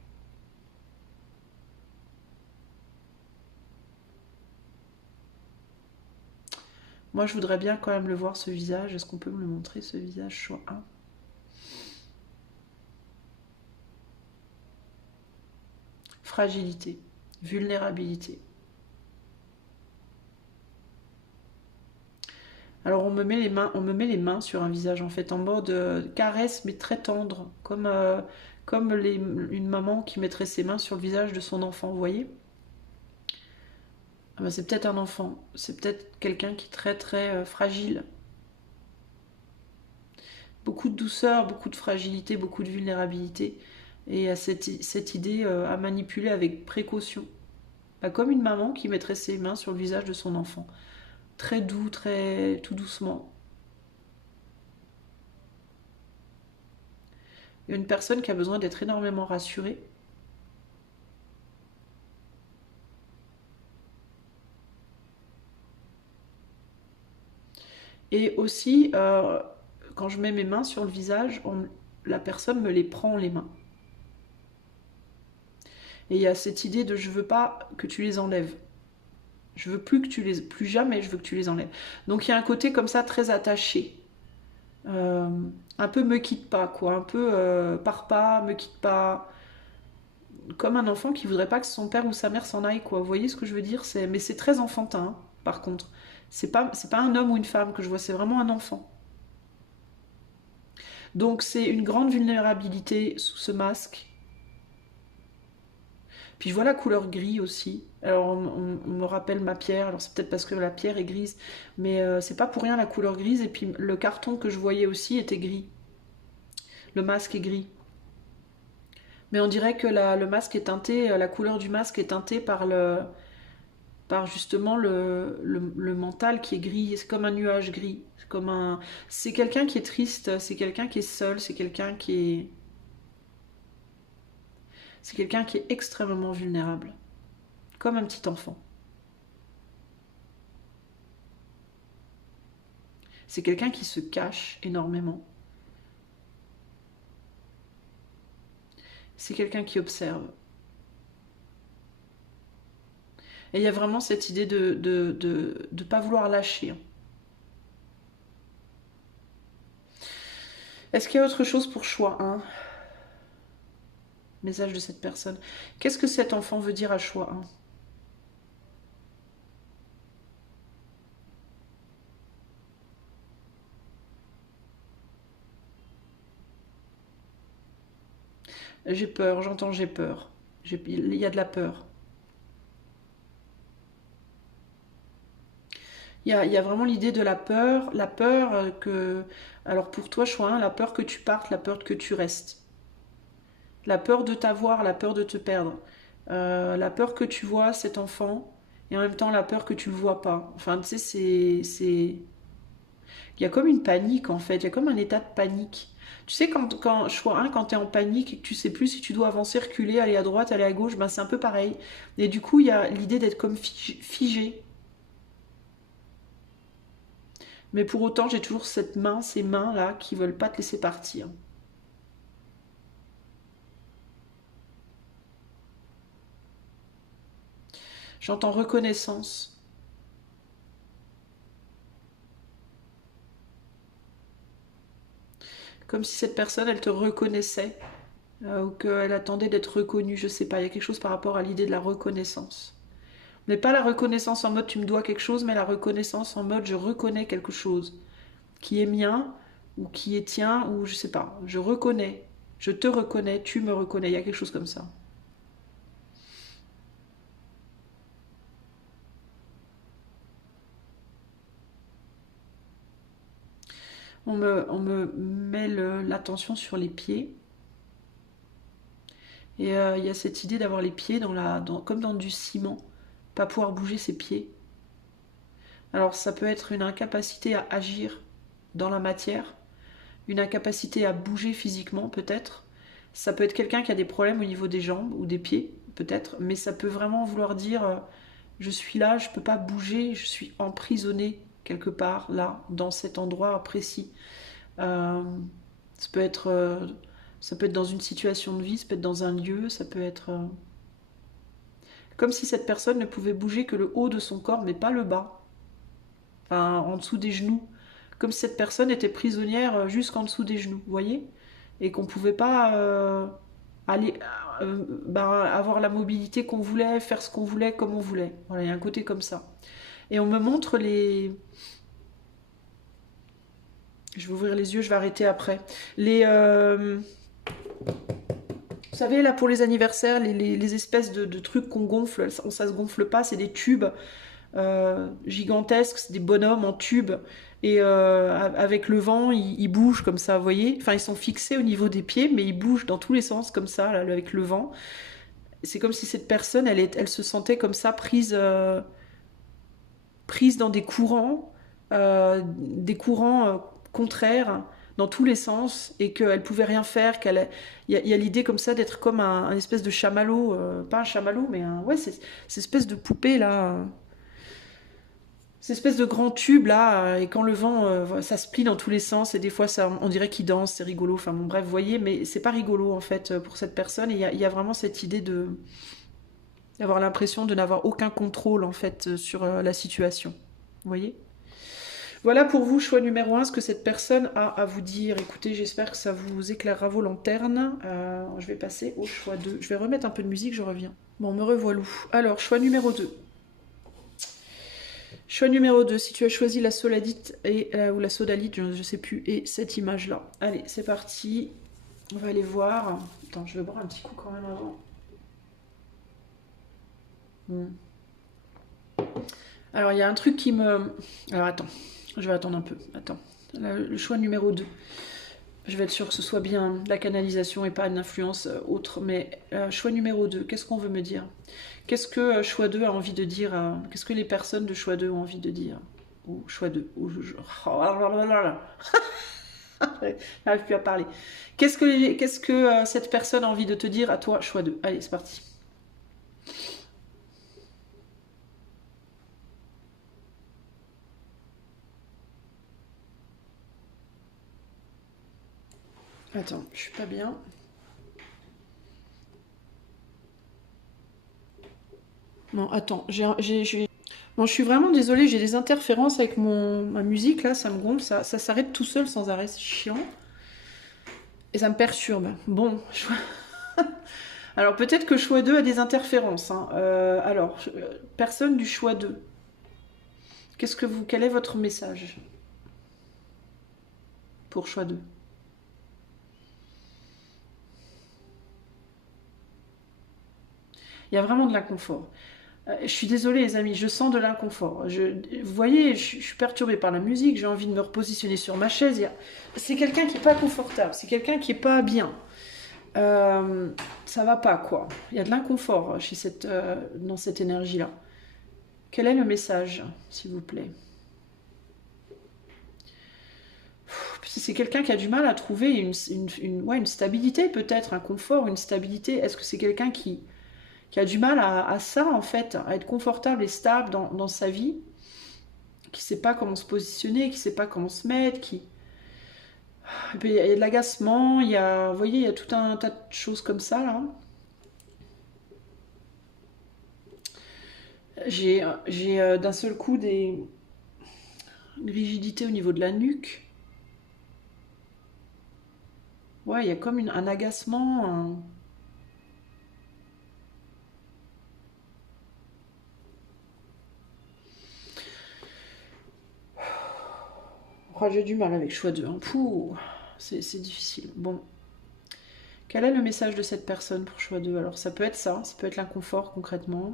Moi, je voudrais bien quand même le voir, ce visage. Est-ce qu'on peut me le montrer, ce visage, choix 1? Fragilité, vulnérabilité. Alors on me met les mains sur un visage en fait, en mode caresse mais très tendre, comme une maman qui mettrait ses mains sur le visage de son enfant, vous voyez. Ah ben, c'est peut-être un enfant, c'est peut-être quelqu'un qui est très très fragile. Beaucoup de douceur, beaucoup de fragilité, beaucoup de vulnérabilité. Et cette idée à manipuler avec précaution. Bah, comme une maman qui mettrait ses mains sur le visage de son enfant. Très doux, très tout doucement. Il y a une personne qui a besoin d'être énormément rassurée. Et aussi, quand je mets mes mains sur le visage, la personne me les prend les mains. Et il y a cette idée de je veux pas que tu les enlèves. Je veux plus jamais, je veux que tu les enlèves. Donc il y a un côté comme ça très attaché. Euh, un peu me quitte pas, quoi. Un peu pars pas, me quitte pas. Comme un enfant qui voudrait pas que son père ou sa mère s'en aille, quoi. Vous voyez ce que je veux dire? Mais c'est très enfantin, hein, par contre. C'est pas un homme ou une femme que je vois, c'est vraiment un enfant. Donc c'est une grande vulnérabilité sous ce masque. Puis je vois la couleur gris aussi. Alors on me rappelle ma pierre, alors c'est peut-être parce que la pierre est grise, mais c'est pas pour rien la couleur grise. Et puis le carton que je voyais aussi était gris. Le masque est gris. Mais on dirait que le masque est teinté, la couleur du masque est teintée par justement le mental qui est gris. C'est comme un nuage gris. C'est quelqu'un qui est triste, c'est quelqu'un qui est seul, c'est quelqu'un qui est extrêmement vulnérable, comme un petit enfant. C'est quelqu'un qui se cache énormément. C'est quelqu'un qui observe. Et il y a vraiment cette idée de pas vouloir lâcher. Est-ce qu'il y a autre chose pour choix 1? Message de cette personne. Qu'est-ce que cet enfant veut dire à choix 1? J'ai peur, j'entends j'ai peur. Il y a de la peur. Il y a vraiment l'idée de la peur que... Alors pour toi, choix 1, la peur que tu partes, la peur que tu restes. La peur de t'avoir, la peur de te perdre. La peur que tu vois cet enfant, et en même temps la peur que tu le vois pas. Enfin, tu sais, il y a comme une panique en fait, il y a comme un état de panique. Tu sais, choix 1, quand tu es en panique et que tu sais plus si tu dois avancer, reculer, aller à droite, aller à gauche, ben c'est un peu pareil. Et du coup, il y a l'idée d'être comme figé. Mais pour autant, j'ai toujours ces mains-là qui veulent pas te laisser partir. J'entends reconnaissance. Comme si cette personne, elle te reconnaissait ou qu'elle attendait d'être reconnue. Je sais pas, il y a quelque chose par rapport à l'idée de la reconnaissance. Mais pas la reconnaissance en mode tu me dois quelque chose, mais la reconnaissance en mode je reconnais quelque chose qui est mien ou qui est tien ou je sais pas. Je reconnais, je te reconnais, tu me reconnais. Il y a quelque chose comme ça. On me met l'attention sur les pieds. Et il y a cette idée d'avoir les pieds comme dans du ciment, pas pouvoir bouger ses pieds. Alors ça peut être une incapacité à agir dans la matière, une incapacité à bouger physiquement peut-être. Ça peut être quelqu'un qui a des problèmes au niveau des jambes ou des pieds peut-être, mais ça peut vraiment vouloir dire je suis là, je ne peux pas bouger, je suis emprisonné quelque part là, dans cet endroit précis. Euh, ça peut être ça peut être dans une situation de vie, ça peut être dans un lieu, ça peut être comme si cette personne ne pouvait bouger que le haut de son corps, mais pas le bas, enfin en dessous des genoux. Comme si cette personne était prisonnière jusqu'en dessous des genoux, vous voyez? Et qu'on ne pouvait pas aller avoir la mobilité qu'on voulait, faire ce qu'on voulait, comme on voulait. Voilà, il y a un côté comme ça. Et on me montre les... Je vais ouvrir les yeux, je vais arrêter après. Vous savez, là, pour les anniversaires, les espèces de trucs qu'on gonfle, ça se gonfle pas, c'est des tubes gigantesques, c'est des bonhommes en tubes. Et avec le vent, ils bougent comme ça, vous voyez? Enfin, ils sont fixés au niveau des pieds, mais ils bougent dans tous les sens, comme ça, là, avec le vent. C'est comme si cette personne, elle se sentait comme ça, prise dans des courants contraires dans tous les sens et qu'elle pouvait rien faire. Il y a l'idée comme ça d'être comme un espèce de chamallow, pas un chamallow, mais ouais, c'est cette espèce de poupée là, cette espèce de grand tube là, et quand le vent, ça se plie dans tous les sens et des fois ça, on dirait qu'il danse, c'est rigolo. Enfin bon, bref, vous voyez, mais c'est pas rigolo en fait pour cette personne. Et il y a vraiment cette idée d'avoir l'impression de n'avoir aucun contrôle en fait sur la situation. Vous voyez? Voilà pour vous, choix numéro 1, ce que cette personne a à vous dire. Écoutez, j'espère que ça vous éclairera vos lanternes. Je vais passer au choix 2. Je vais remettre un peu de musique, je reviens. Bon, me revoilà. Alors, choix numéro 2. Choix numéro 2, si tu as choisi la soladite ou la sodalite, je ne sais plus, et cette image-là. Allez, c'est parti. On va aller voir. Attends, je vais boire un petit coup quand même avant. Hmm. Alors, il y a un truc qui me... Alors, attends. Je vais attendre un peu. Attends. Le choix numéro 2. Je vais être sûre que ce soit bien la canalisation et pas une influence autre. Mais choix numéro 2, qu'est-ce qu'on veut me dire? Qu'est-ce que choix 2 a envie de dire? Qu'est-ce que les personnes de choix 2 ont envie de dire? Ou choix 2. Oh là là là. Je n'arrive plus à parler. Qu'est-ce que cette personne a envie de te dire à toi, choix 2? Allez, c'est parti. Attends, je suis pas bien. Non, attends, bon, je suis vraiment désolée, j'ai des interférences avec ma musique, là, ça me gonfle, ça s'arrête tout seul sans arrêt, c'est chiant. Et ça me perturbe. Bon, alors peut-être que choix 2 a des interférences, hein. Alors, personne du choix 2. Quel est votre message pour choix 2? Il y a vraiment de l'inconfort. Je suis désolée les amis, je sens de l'inconfort. Vous voyez, je suis perturbée par la musique, j'ai envie de me repositionner sur ma chaise. C'est quelqu'un qui est pas confortable, c'est quelqu'un qui est pas bien. Ça va pas quoi. Il y a de l'inconfort dans cette énergie-là. Quel est le message, s'il vous plaît? C'est quelqu'un qui a du mal à trouver une stabilité peut-être, un confort, une stabilité. Est-ce que c'est quelqu'un qui a du mal à ça, en fait, à être confortable et stable dans sa vie, qui ne sait pas comment se positionner, qui ne sait pas comment se mettre, qui... Et puis, il y a de l'agacement, vous voyez, il y a tout un tas de choses comme ça, là. J'ai d'un seul coup une rigidité au niveau de la nuque. Ouais, il y a comme un agacement, Oh, j'ai du mal avec choix 2. Hein. Pouh, c'est difficile. Bon. Quel est le message de cette personne pour choix 2? Alors, ça peut être ça peut être l'inconfort concrètement.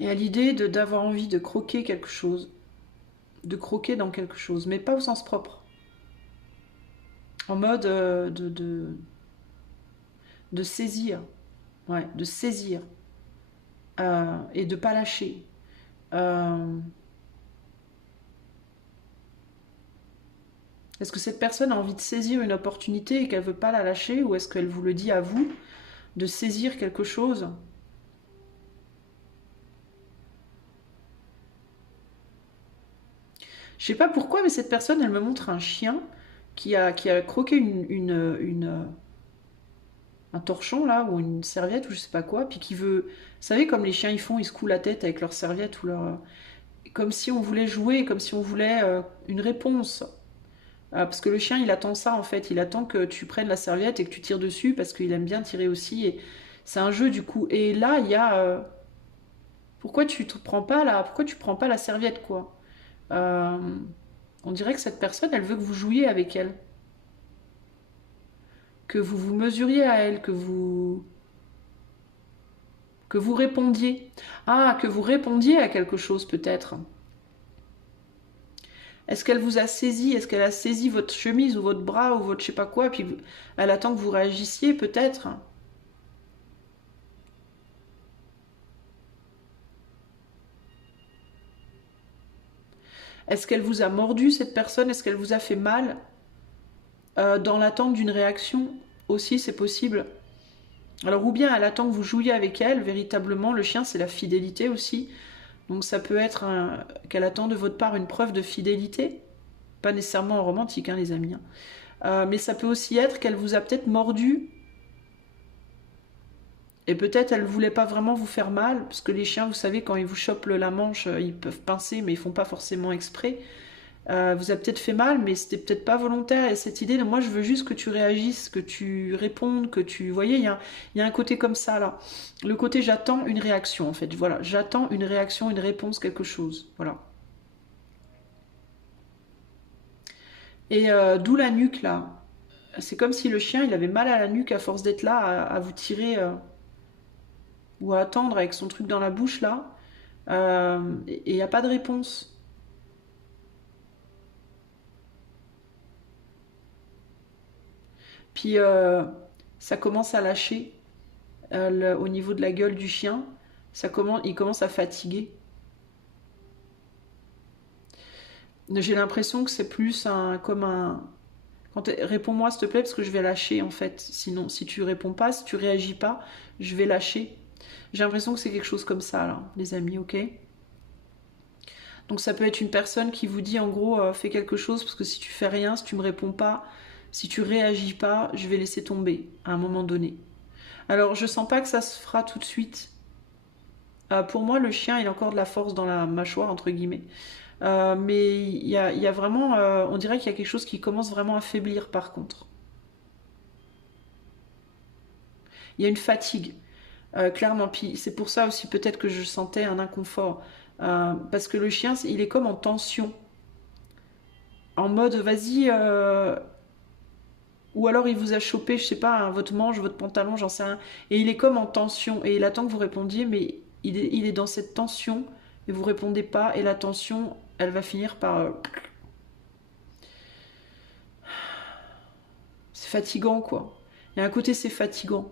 Et à l'idée d'avoir envie de croquer quelque chose, de croquer dans quelque chose, mais pas au sens propre. En mode de saisir, ouais, de saisir et de pas lâcher. Euh, est-ce que cette personne a envie de saisir une opportunité et qu'elle veut pas la lâcher, ou est-ce qu'elle vous le dit à vous de saisir quelque chose? Je sais pas pourquoi, mais cette personne, elle me montre un chien qui a croqué un torchon là, ou une serviette, ou je sais pas quoi, puis qui veut. Vous savez, comme les chiens ils font, ils secouent la tête avec leur serviette ou leur. Comme si on voulait jouer, comme si on voulait une réponse. Parce que le chien, il attend ça en fait. Il attend que tu prennes la serviette et que tu tires dessus parce qu'il aime bien tirer aussi. Et c'est un jeu du coup. Et là, il y a. Pourquoi tu te prends pas là? Pourquoi tu prends pas la serviette quoi? Euh, on dirait que cette personne, elle veut que vous jouiez avec elle, que vous vous mesuriez à elle, que vous répondiez. Ah, que vous répondiez à quelque chose peut-être. Est-ce qu'elle vous a saisi? Est-ce qu'elle a saisi votre chemise ou votre bras ou votre je sais pas quoi, puis elle attend que vous réagissiez peut-être? Est-ce qu'elle vous a mordu cette personne? Est-ce qu'elle vous a fait mal dans l'attente d'une réaction? Aussi, c'est possible. Alors, ou bien elle attend que vous jouiez avec elle, véritablement, le chien c'est la fidélité aussi. Donc ça peut être qu'elle attend de votre part une preuve de fidélité, pas nécessairement romantique, hein, les amis. Hein. Mais ça peut aussi être qu'elle vous a peut-être mordu, et peut-être elle voulait pas vraiment vous faire mal, parce que les chiens, vous savez, quand ils vous chopent la manche, ils peuvent pincer, mais ils font pas forcément exprès. vous a peut-être fait mal, mais c'était peut-être pas volontaire. Et cette idée de moi, je veux juste que tu réagisses, que tu répondes, que tu... Vous voyez, il y a un côté comme ça, là. Le côté j'attends une réaction, en fait. Voilà, j'attends une réaction, une réponse, quelque chose. Voilà. Et d'où la nuque, là. C'est comme si le chien, il avait mal à la nuque à force d'être là, à vous tirer ou à attendre avec son truc dans la bouche, là. Et il n'y a pas de réponse. Puis ça commence à lâcher au niveau de la gueule du chien. Il commence à fatiguer. J'ai l'impression que c'est plus comme un... Réponds-moi s'il te plaît parce que je vais lâcher en fait. Sinon, si tu réponds pas, si tu réagis pas, je vais lâcher. J'ai l'impression que c'est quelque chose comme ça là, les amis, ok? Donc ça peut être une personne qui vous dit en gros fais quelque chose parce que si tu fais rien, si tu me réponds pas, si tu réagis pas, je vais laisser tomber à un moment donné. Alors je sens pas que ça se fera tout de suite. Pour moi le chien il a encore de la force dans la mâchoire entre guillemets. Mais il y a vraiment, on dirait qu'il y a quelque chose qui commence vraiment à faiblir par contre. Il y a une fatigue, clairement. Puis c'est pour ça aussi peut-être que je sentais un inconfort. Parce que le chien, il est comme en tension. En mode, vas-y, ou alors il vous a chopé, je sais pas, hein, votre manche, votre pantalon, j'en sais rien. Et il est comme en tension. Et il attend que vous répondiez, mais il est dans cette tension. Et vous répondez pas. Et la tension, elle va finir par... c'est fatigant, quoi. Il y a un côté, c'est fatigant.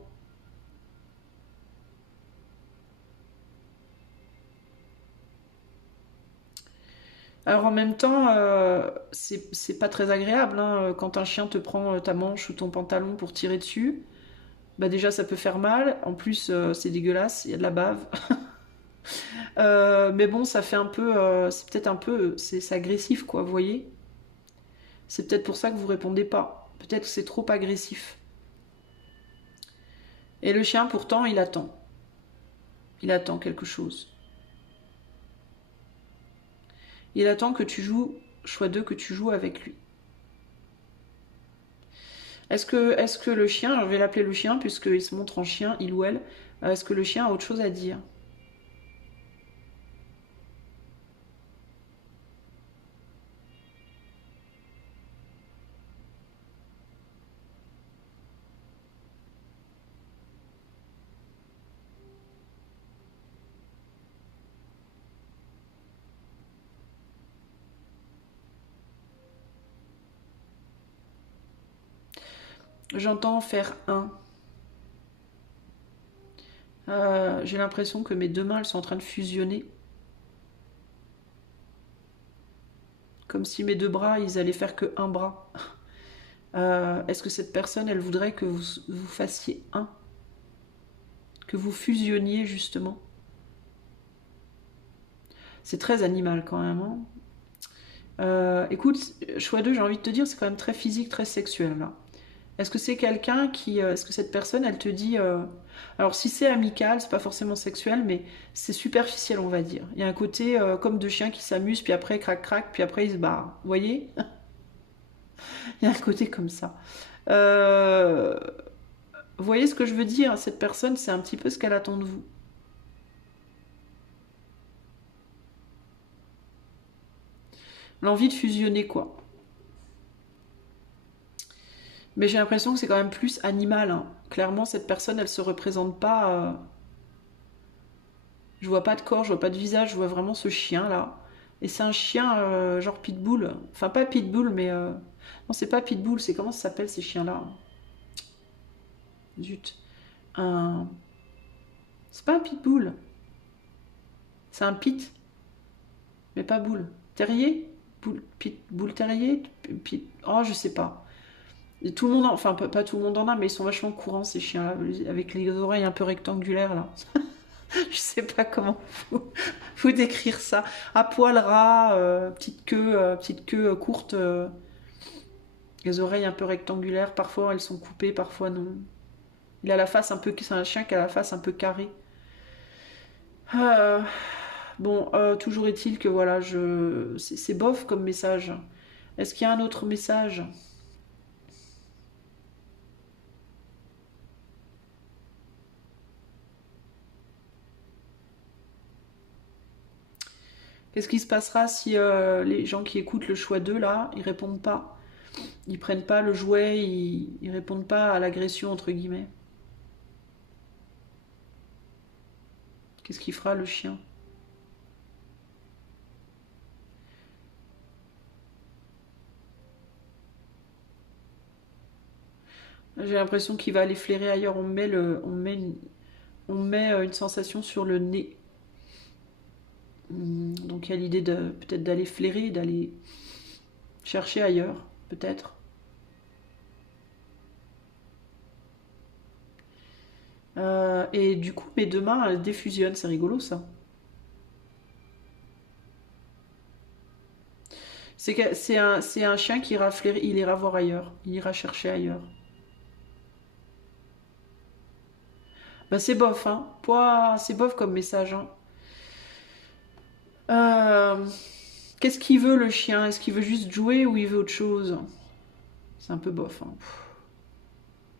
Alors en même temps, c'est pas très agréable hein, quand un chien te prend ta manche ou ton pantalon pour tirer dessus. Bah déjà ça peut faire mal, en plus c'est dégueulasse, il y a de la bave. Mais bon ça fait un peu, c'est peut-être un peu, c'est agressif quoi, vous voyez. C'est peut-être pour ça que vous répondez pas. Peut-être que c'est trop agressif. Et le chien pourtant il attend. Il attend quelque chose. Il attend que tu joues, choix 2, que tu joues avec lui. Est-ce que le chien, je vais l'appeler le chien puisqu'il se montre en chien, il ou elle, est-ce que le chien a autre chose à dire? J'entends faire un. J'ai l'impression que mes deux mains elles sont en train de fusionner. Comme si mes deux bras, ils allaient faire que un bras. Est-ce que cette personne, elle voudrait que vous fassiez un? Que vous fusionniez justement? C'est très animal quand même. Hein. Écoute, choix 2, j'ai envie de te dire, c'est quand même très physique, très sexuel là. Est-ce que c'est quelqu'un qui... est-ce que cette personne, elle te dit... alors si c'est amical, c'est pas forcément sexuel, mais c'est superficiel, on va dire. Il y a un côté comme deux chiens qui s'amusent, puis après, crac, crac, puis après, ils se barrent. Vous voyez? Il y a un côté comme ça. Euh, Vous voyez ce que je veux dire? Cette personne, c'est un petit peu ce qu'elle attend de vous. L'envie de fusionner, quoi. Mais j'ai l'impression que c'est quand même plus animal. Hein. Clairement, cette personne, elle se représente pas. Je vois pas de corps, je vois pas de visage, je vois vraiment ce chien là. Et c'est un chien genre pitbull. Enfin, pas pitbull, mais. Non, c'est pas pitbull, c'est comment ça s'appelle ces chiens-là? Zut. Un. C'est pas un pitbull. C'est un pit, mais pas boule. Terrier? Boule terrier? Oh, je sais pas. Et tout le monde, enfin pas tout le monde en a, mais ils sont vachement courants ces chiens-là, avec les oreilles un peu rectangulaires là. Je sais pas comment vous décrire ça. À poil ras, petite queue courte, les oreilles un peu rectangulaires. Parfois elles sont coupées, parfois non. Il a la face un peu, c'est un chien qui a la face un peu carrée. Euh, Bon, toujours est-il que voilà, c'est bof comme message. Est-ce qu'il y a un autre message? Qu'est-ce qui se passera si les gens qui écoutent le choix 2 là, ils répondent pas? Ils prennent pas le jouet, ils répondent pas à l'agression entre guillemets. Qu'est-ce qu'il fera le chien? J'ai l'impression qu'il va aller flairer ailleurs. On met une sensation sur le nez. Donc il y a l'idée de peut-être d'aller flairer, d'aller chercher ailleurs, peut-être. Et du coup, mes deux mains elles défusionnent, c'est rigolo ça. C'est un chien qui ira flairer, il ira voir ailleurs, il ira chercher ailleurs. Bah c'est bof, hein. Pouah, c'est bof comme message, hein. Euh, Qu'est-ce qu'il veut le chien? Est-ce qu'il veut juste jouer ou il veut autre chose? C'est un peu bof, hein.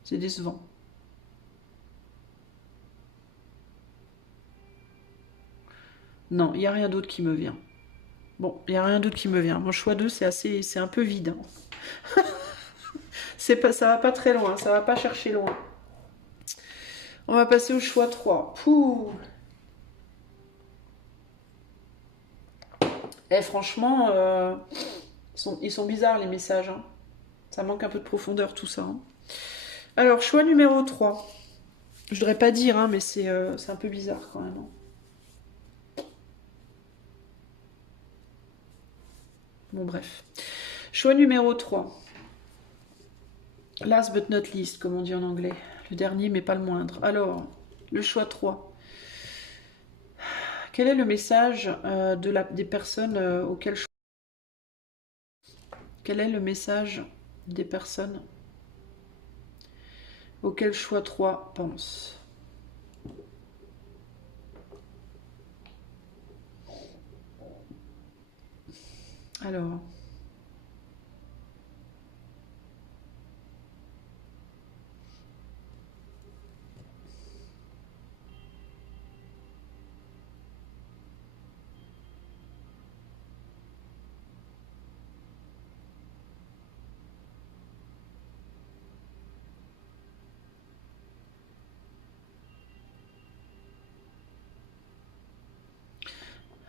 C'est décevant. Non, il n'y a rien d'autre qui me vient. Bon, il n'y a rien d'autre qui me vient. Mon choix 2, c'est un peu vide, hein. C'est pas, ça va pas très loin, ça va pas chercher loin. On va passer au choix 3. Pouh. Eh, franchement, ils sont bizarres les messages, hein. Ça manque un peu de profondeur tout ça, hein. Alors, choix numéro 3. Je devrais pas dire, hein, mais c'est un peu bizarre quand même, hein. Bon, bref. Choix numéro 3. Last but not least, comme on dit en anglais. Le dernier, mais pas le moindre. Alors, le choix 3. Quel est le message des personnes auxquelles je... Quel est le message des personnes auxquelles choix 3 pense? Alors,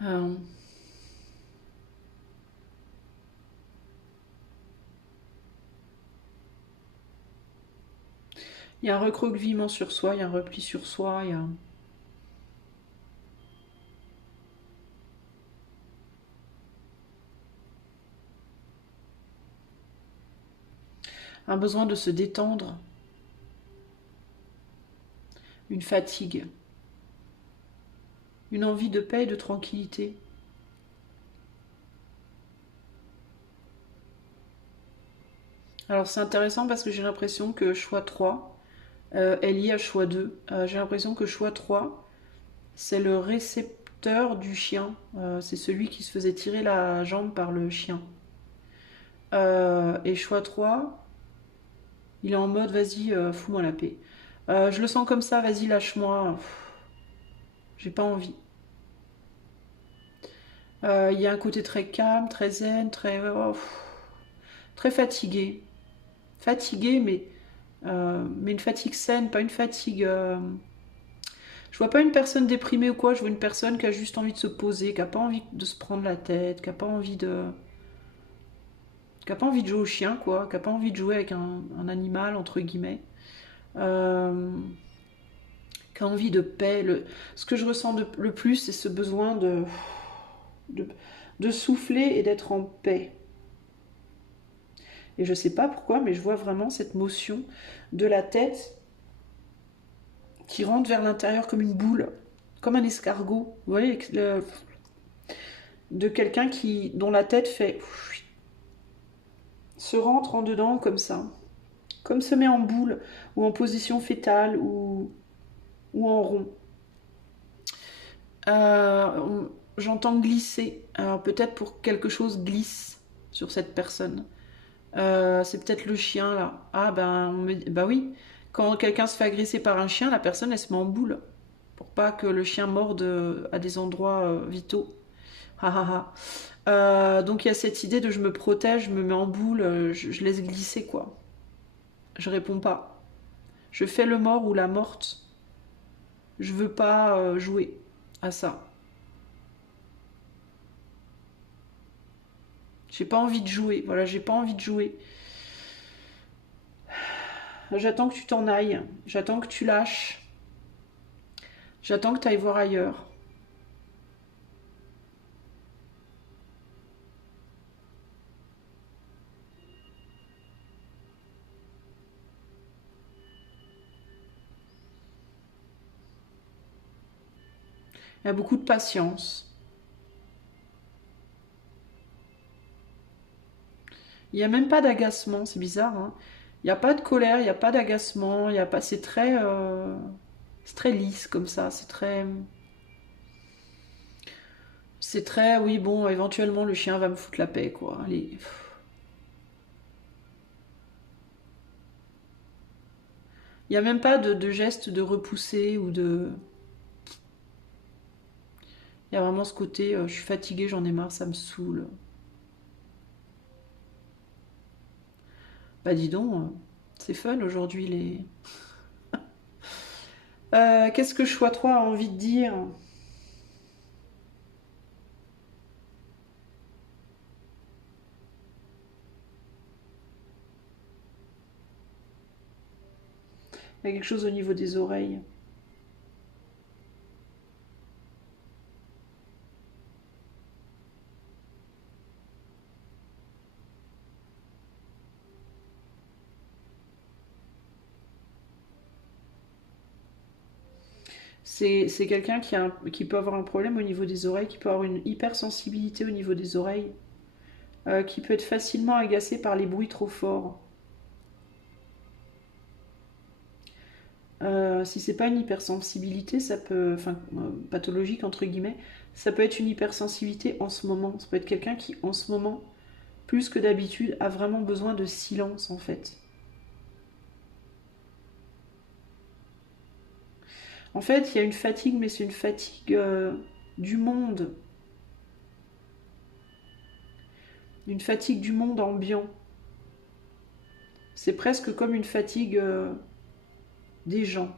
euh, il y a un recroquevillement sur soi, il y a un repli sur soi, il y a un besoin de se détendre, une fatigue, une envie de paix et de tranquillité. Alors c'est intéressant parce que j'ai l'impression que choix 3 est lié à choix 2. J'ai l'impression que choix 3, c'est le récepteur du chien. C'est celui qui se faisait tirer la jambe par le chien. Et choix 3, il est en mode vas-y, fous-moi la paix. Je le sens comme ça, vas-y, lâche-moi. J'ai pas envie. Il y a un côté très calme, très zen, très fatigué. Fatigué, mais une fatigue saine, pas une fatigue. Je vois pas une personne déprimée ou quoi, je vois une personne qui a juste envie de se poser, qui a pas envie de se prendre la tête, qui a pas envie de jouer au chien, quoi, qui a pas envie de jouer avec un animal, entre guillemets. Euh, qui a envie de paix. Ce que je ressens le plus, c'est ce besoin de, de souffler et d'être en paix. Et je sais pas pourquoi, mais je vois vraiment cette motion de la tête qui rentre vers l'intérieur comme une boule, comme un escargot. Vous voyez, de quelqu'un dont la tête fait se rentre en dedans comme ça, comme se met en boule ou en position fétale ou en rond. Euh, j'entends glisser. Alors peut-être pour que quelque chose glisse sur cette personne. C'est peut-être le chien là. Ah ben, bah oui. Quand quelqu'un se fait agresser par un chien, la personne elle se met en boule. Pour pas que le chien morde à des endroits vitaux. Ah, ah, ah. Donc il y a cette idée de je me protège, je me mets en boule, je laisse glisser quoi. Je réponds pas. Je fais le mort ou la morte. Je veux pas jouer à ça. J'ai pas envie de jouer. Voilà, j'ai pas envie de jouer. J'attends que tu t'en ailles. J'attends que tu lâches. J'attends que tu ailles voir ailleurs. Il y a beaucoup de patience. Il n'y a même pas d'agacement, c'est bizarre, hein. Il n'y a pas de colère, il n'y a pas d'agacement, il y a pas. C'est très lisse comme ça. C'est très. Oui, bon, éventuellement le chien va me foutre la paix, quoi. Allez. Il n'y a même pas de geste de repousser ou de. Il y a vraiment ce côté, je suis fatiguée, j'en ai marre, ça me saoule. Bah dis donc, c'est fun aujourd'hui les. Qu'est-ce que choix 3 a envie de dire? Il y a quelque chose au niveau des oreilles. C'est quelqu'un qui peut avoir un problème au niveau des oreilles, qui peut avoir une hypersensibilité au niveau des oreilles, qui peut être facilement agacé par les bruits trop forts. Si c'est pas une hypersensibilité, ça peut, enfin, pathologique entre guillemets, ça peut être une hypersensibilité en ce moment. Ça peut être quelqu'un qui, en ce moment, plus que d'habitude, a vraiment besoin de silence en fait. En fait, il y a une fatigue, mais c'est une fatigue du monde, une fatigue du monde ambiant. C'est presque comme une fatigue des gens,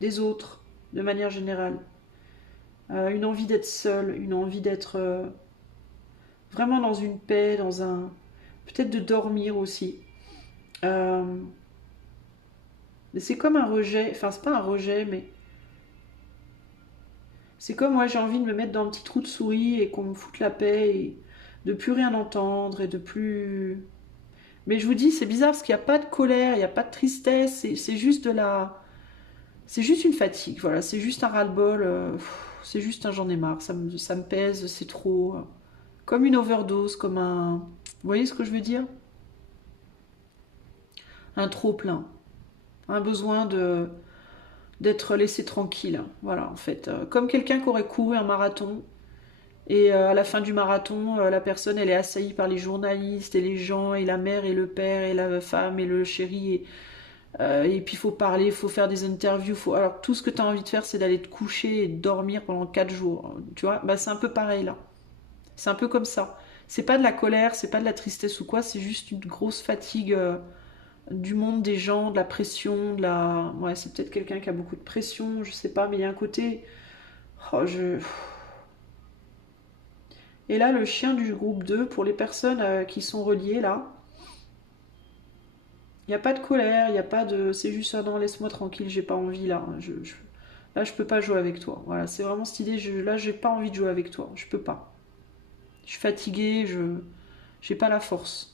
des autres, de manière générale. Une envie d'être seul, une envie d'être vraiment dans une paix, dans un... Peut-être de dormir aussi. Euh, mais c'est comme un rejet, enfin c'est pas un rejet, mais c'est comme moi j'ai envie de me mettre dans un petit trou de souris et qu'on me foute la paix et de plus rien entendre et de plus... Mais je vous dis, c'est bizarre parce qu'il n'y a pas de colère, il n'y a pas de tristesse, c'est juste de la... C'est juste une fatigue, voilà, c'est juste un ras-le-bol, c'est juste un j'en ai marre, ça me pèse, c'est trop. Comme une overdose, comme un... Vous voyez ce que je veux dire? Un trop-plein, un besoin de d'être laissé tranquille, voilà, en fait. Comme quelqu'un qui aurait couru un marathon, et à la fin du marathon, la personne, elle est assaillie par les journalistes, et les gens, et la mère, et le père, et la femme, et le chéri, et puis il faut parler, il faut faire des interviews, faut... alors tout ce que tu as envie de faire c'est d'aller te coucher et de dormir pendant 4 jours, tu vois, bah c'est un peu pareil là, c'est un peu comme ça, c'est pas de la colère, c'est pas de la tristesse ou quoi, c'est juste une grosse fatigue du monde des gens, de la pression, de la... Ouais, c'est peut-être quelqu'un qui a beaucoup de pression, je sais pas, mais il y a un côté... Oh, je... Et là, le chien du groupe 2 pour les personnes qui sont reliées là, il n'y a pas de colère, il n'y a pas de... C'est juste, ah non, laisse-moi tranquille, j'ai pas envie là. Là, je peux pas jouer avec toi. Voilà, c'est vraiment cette idée, là, j'ai pas envie de jouer avec toi. Je peux pas. Je suis fatiguée, j'ai pas la force.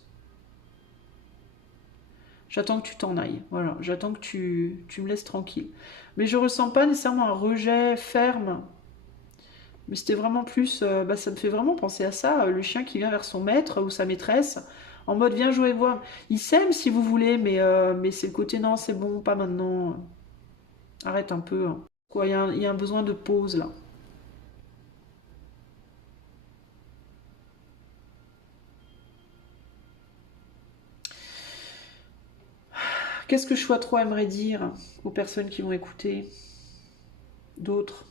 J'attends que tu t'en ailles. Voilà, j'attends que tu me laisses tranquille. Mais je ressens pas nécessairement un rejet ferme. Mais c'était vraiment plus... bah, ça me fait vraiment penser à ça, le chien qui vient vers son maître ou sa maîtresse, en mode viens jouer voir. Il s'aime si vous voulez, mais c'est le côté non, c'est bon, pas maintenant. Arrête un peu, hein. Quoi, il y a un besoin de pause là. Qu'est-ce que choix 3 aimerait dire aux personnes qui vont écouter? D'autres.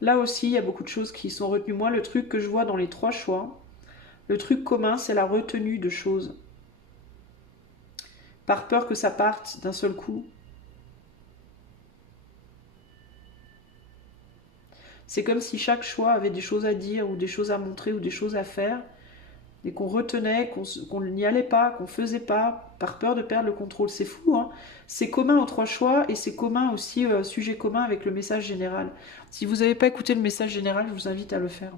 Là aussi, il y a beaucoup de choses qui sont retenues. Moi, le truc que je vois dans les 3 choix, le truc commun, c'est la retenue de choses. Par peur que ça parte d'un seul coup. C'est comme si chaque choix avait des choses à dire, ou des choses à montrer, ou des choses à faire, et qu'on retenait, qu'on n'y allait pas, qu'on faisait pas, par peur de perdre le contrôle. C'est fou, hein. C'est commun aux 3 choix, et c'est commun aussi, sujet commun avec le message général. Si vous n'avez pas écouté le message général, je vous invite à le faire.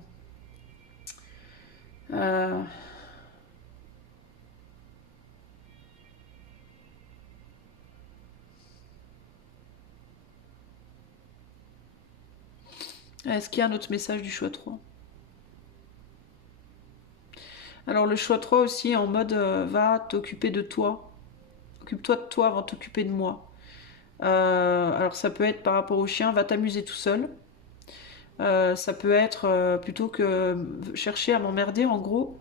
Euh, Est-ce qu'il y a un autre message du choix 3? Alors le choix 3 aussi en mode va t'occuper de toi. Occupe-toi de toi avant de t'occuper de moi. Alors ça peut être par rapport au chien, va t'amuser tout seul. Ça peut être plutôt que chercher à m'emmerder en gros.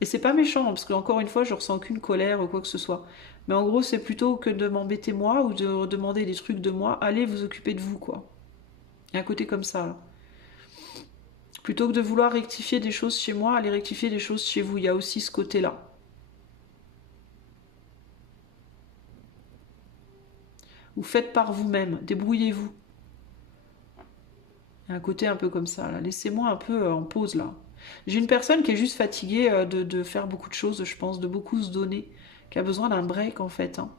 Et c'est pas méchant, parce qu'encore une fois, je ressens qu'une colère ou quoi que ce soit. Mais en gros, c'est plutôt que de m'embêter moi ou de demander des trucs de moi, allez vous occuper de vous, quoi. Il y a un côté comme ça, là. Plutôt que de vouloir rectifier des choses chez moi, allez rectifier des choses chez vous. Il y a aussi ce côté-là. Vous faites par vous-même, débrouillez-vous. Il y a un côté un peu comme ça, là. Laissez-moi un peu en pause, là. J'ai une personne qui est juste fatiguée de faire beaucoup de choses, je pense, de beaucoup se donner, qui a besoin d'un break, en fait, hein.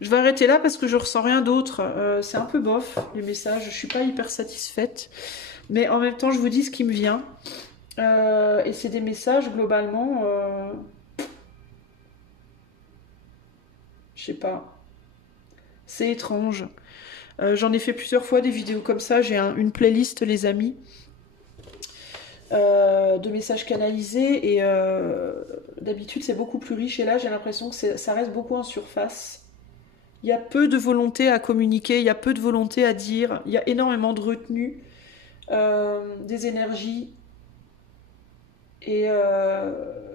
Je vais arrêter là parce que je ressens rien d'autre. C'est un peu bof, les messages. Je suis pas hyper satisfaite. Mais en même temps, je vous dis ce qui me vient. Et c'est des messages, globalement, je sais pas. C'est étrange. J'en ai fait plusieurs fois des vidéos comme ça. J'ai une playlist, les amis, de messages canalisés. Et d'habitude, c'est beaucoup plus riche. Et là, j'ai l'impression que ça reste beaucoup en surface. Il y a peu de volonté à communiquer, il y a peu de volonté à dire, il y a énormément de retenue, des énergies. Et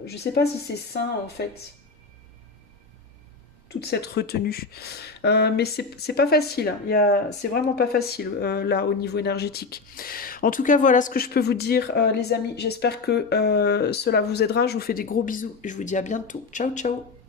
je sais pas si c'est sain en fait, toute cette retenue. Mais c'est pas facile, hein. C'est vraiment pas facile là au niveau énergétique. En tout cas, voilà ce que je peux vous dire, les amis. J'espère que cela vous aidera. Je vous fais des gros bisous et je vous dis à bientôt. Ciao, ciao!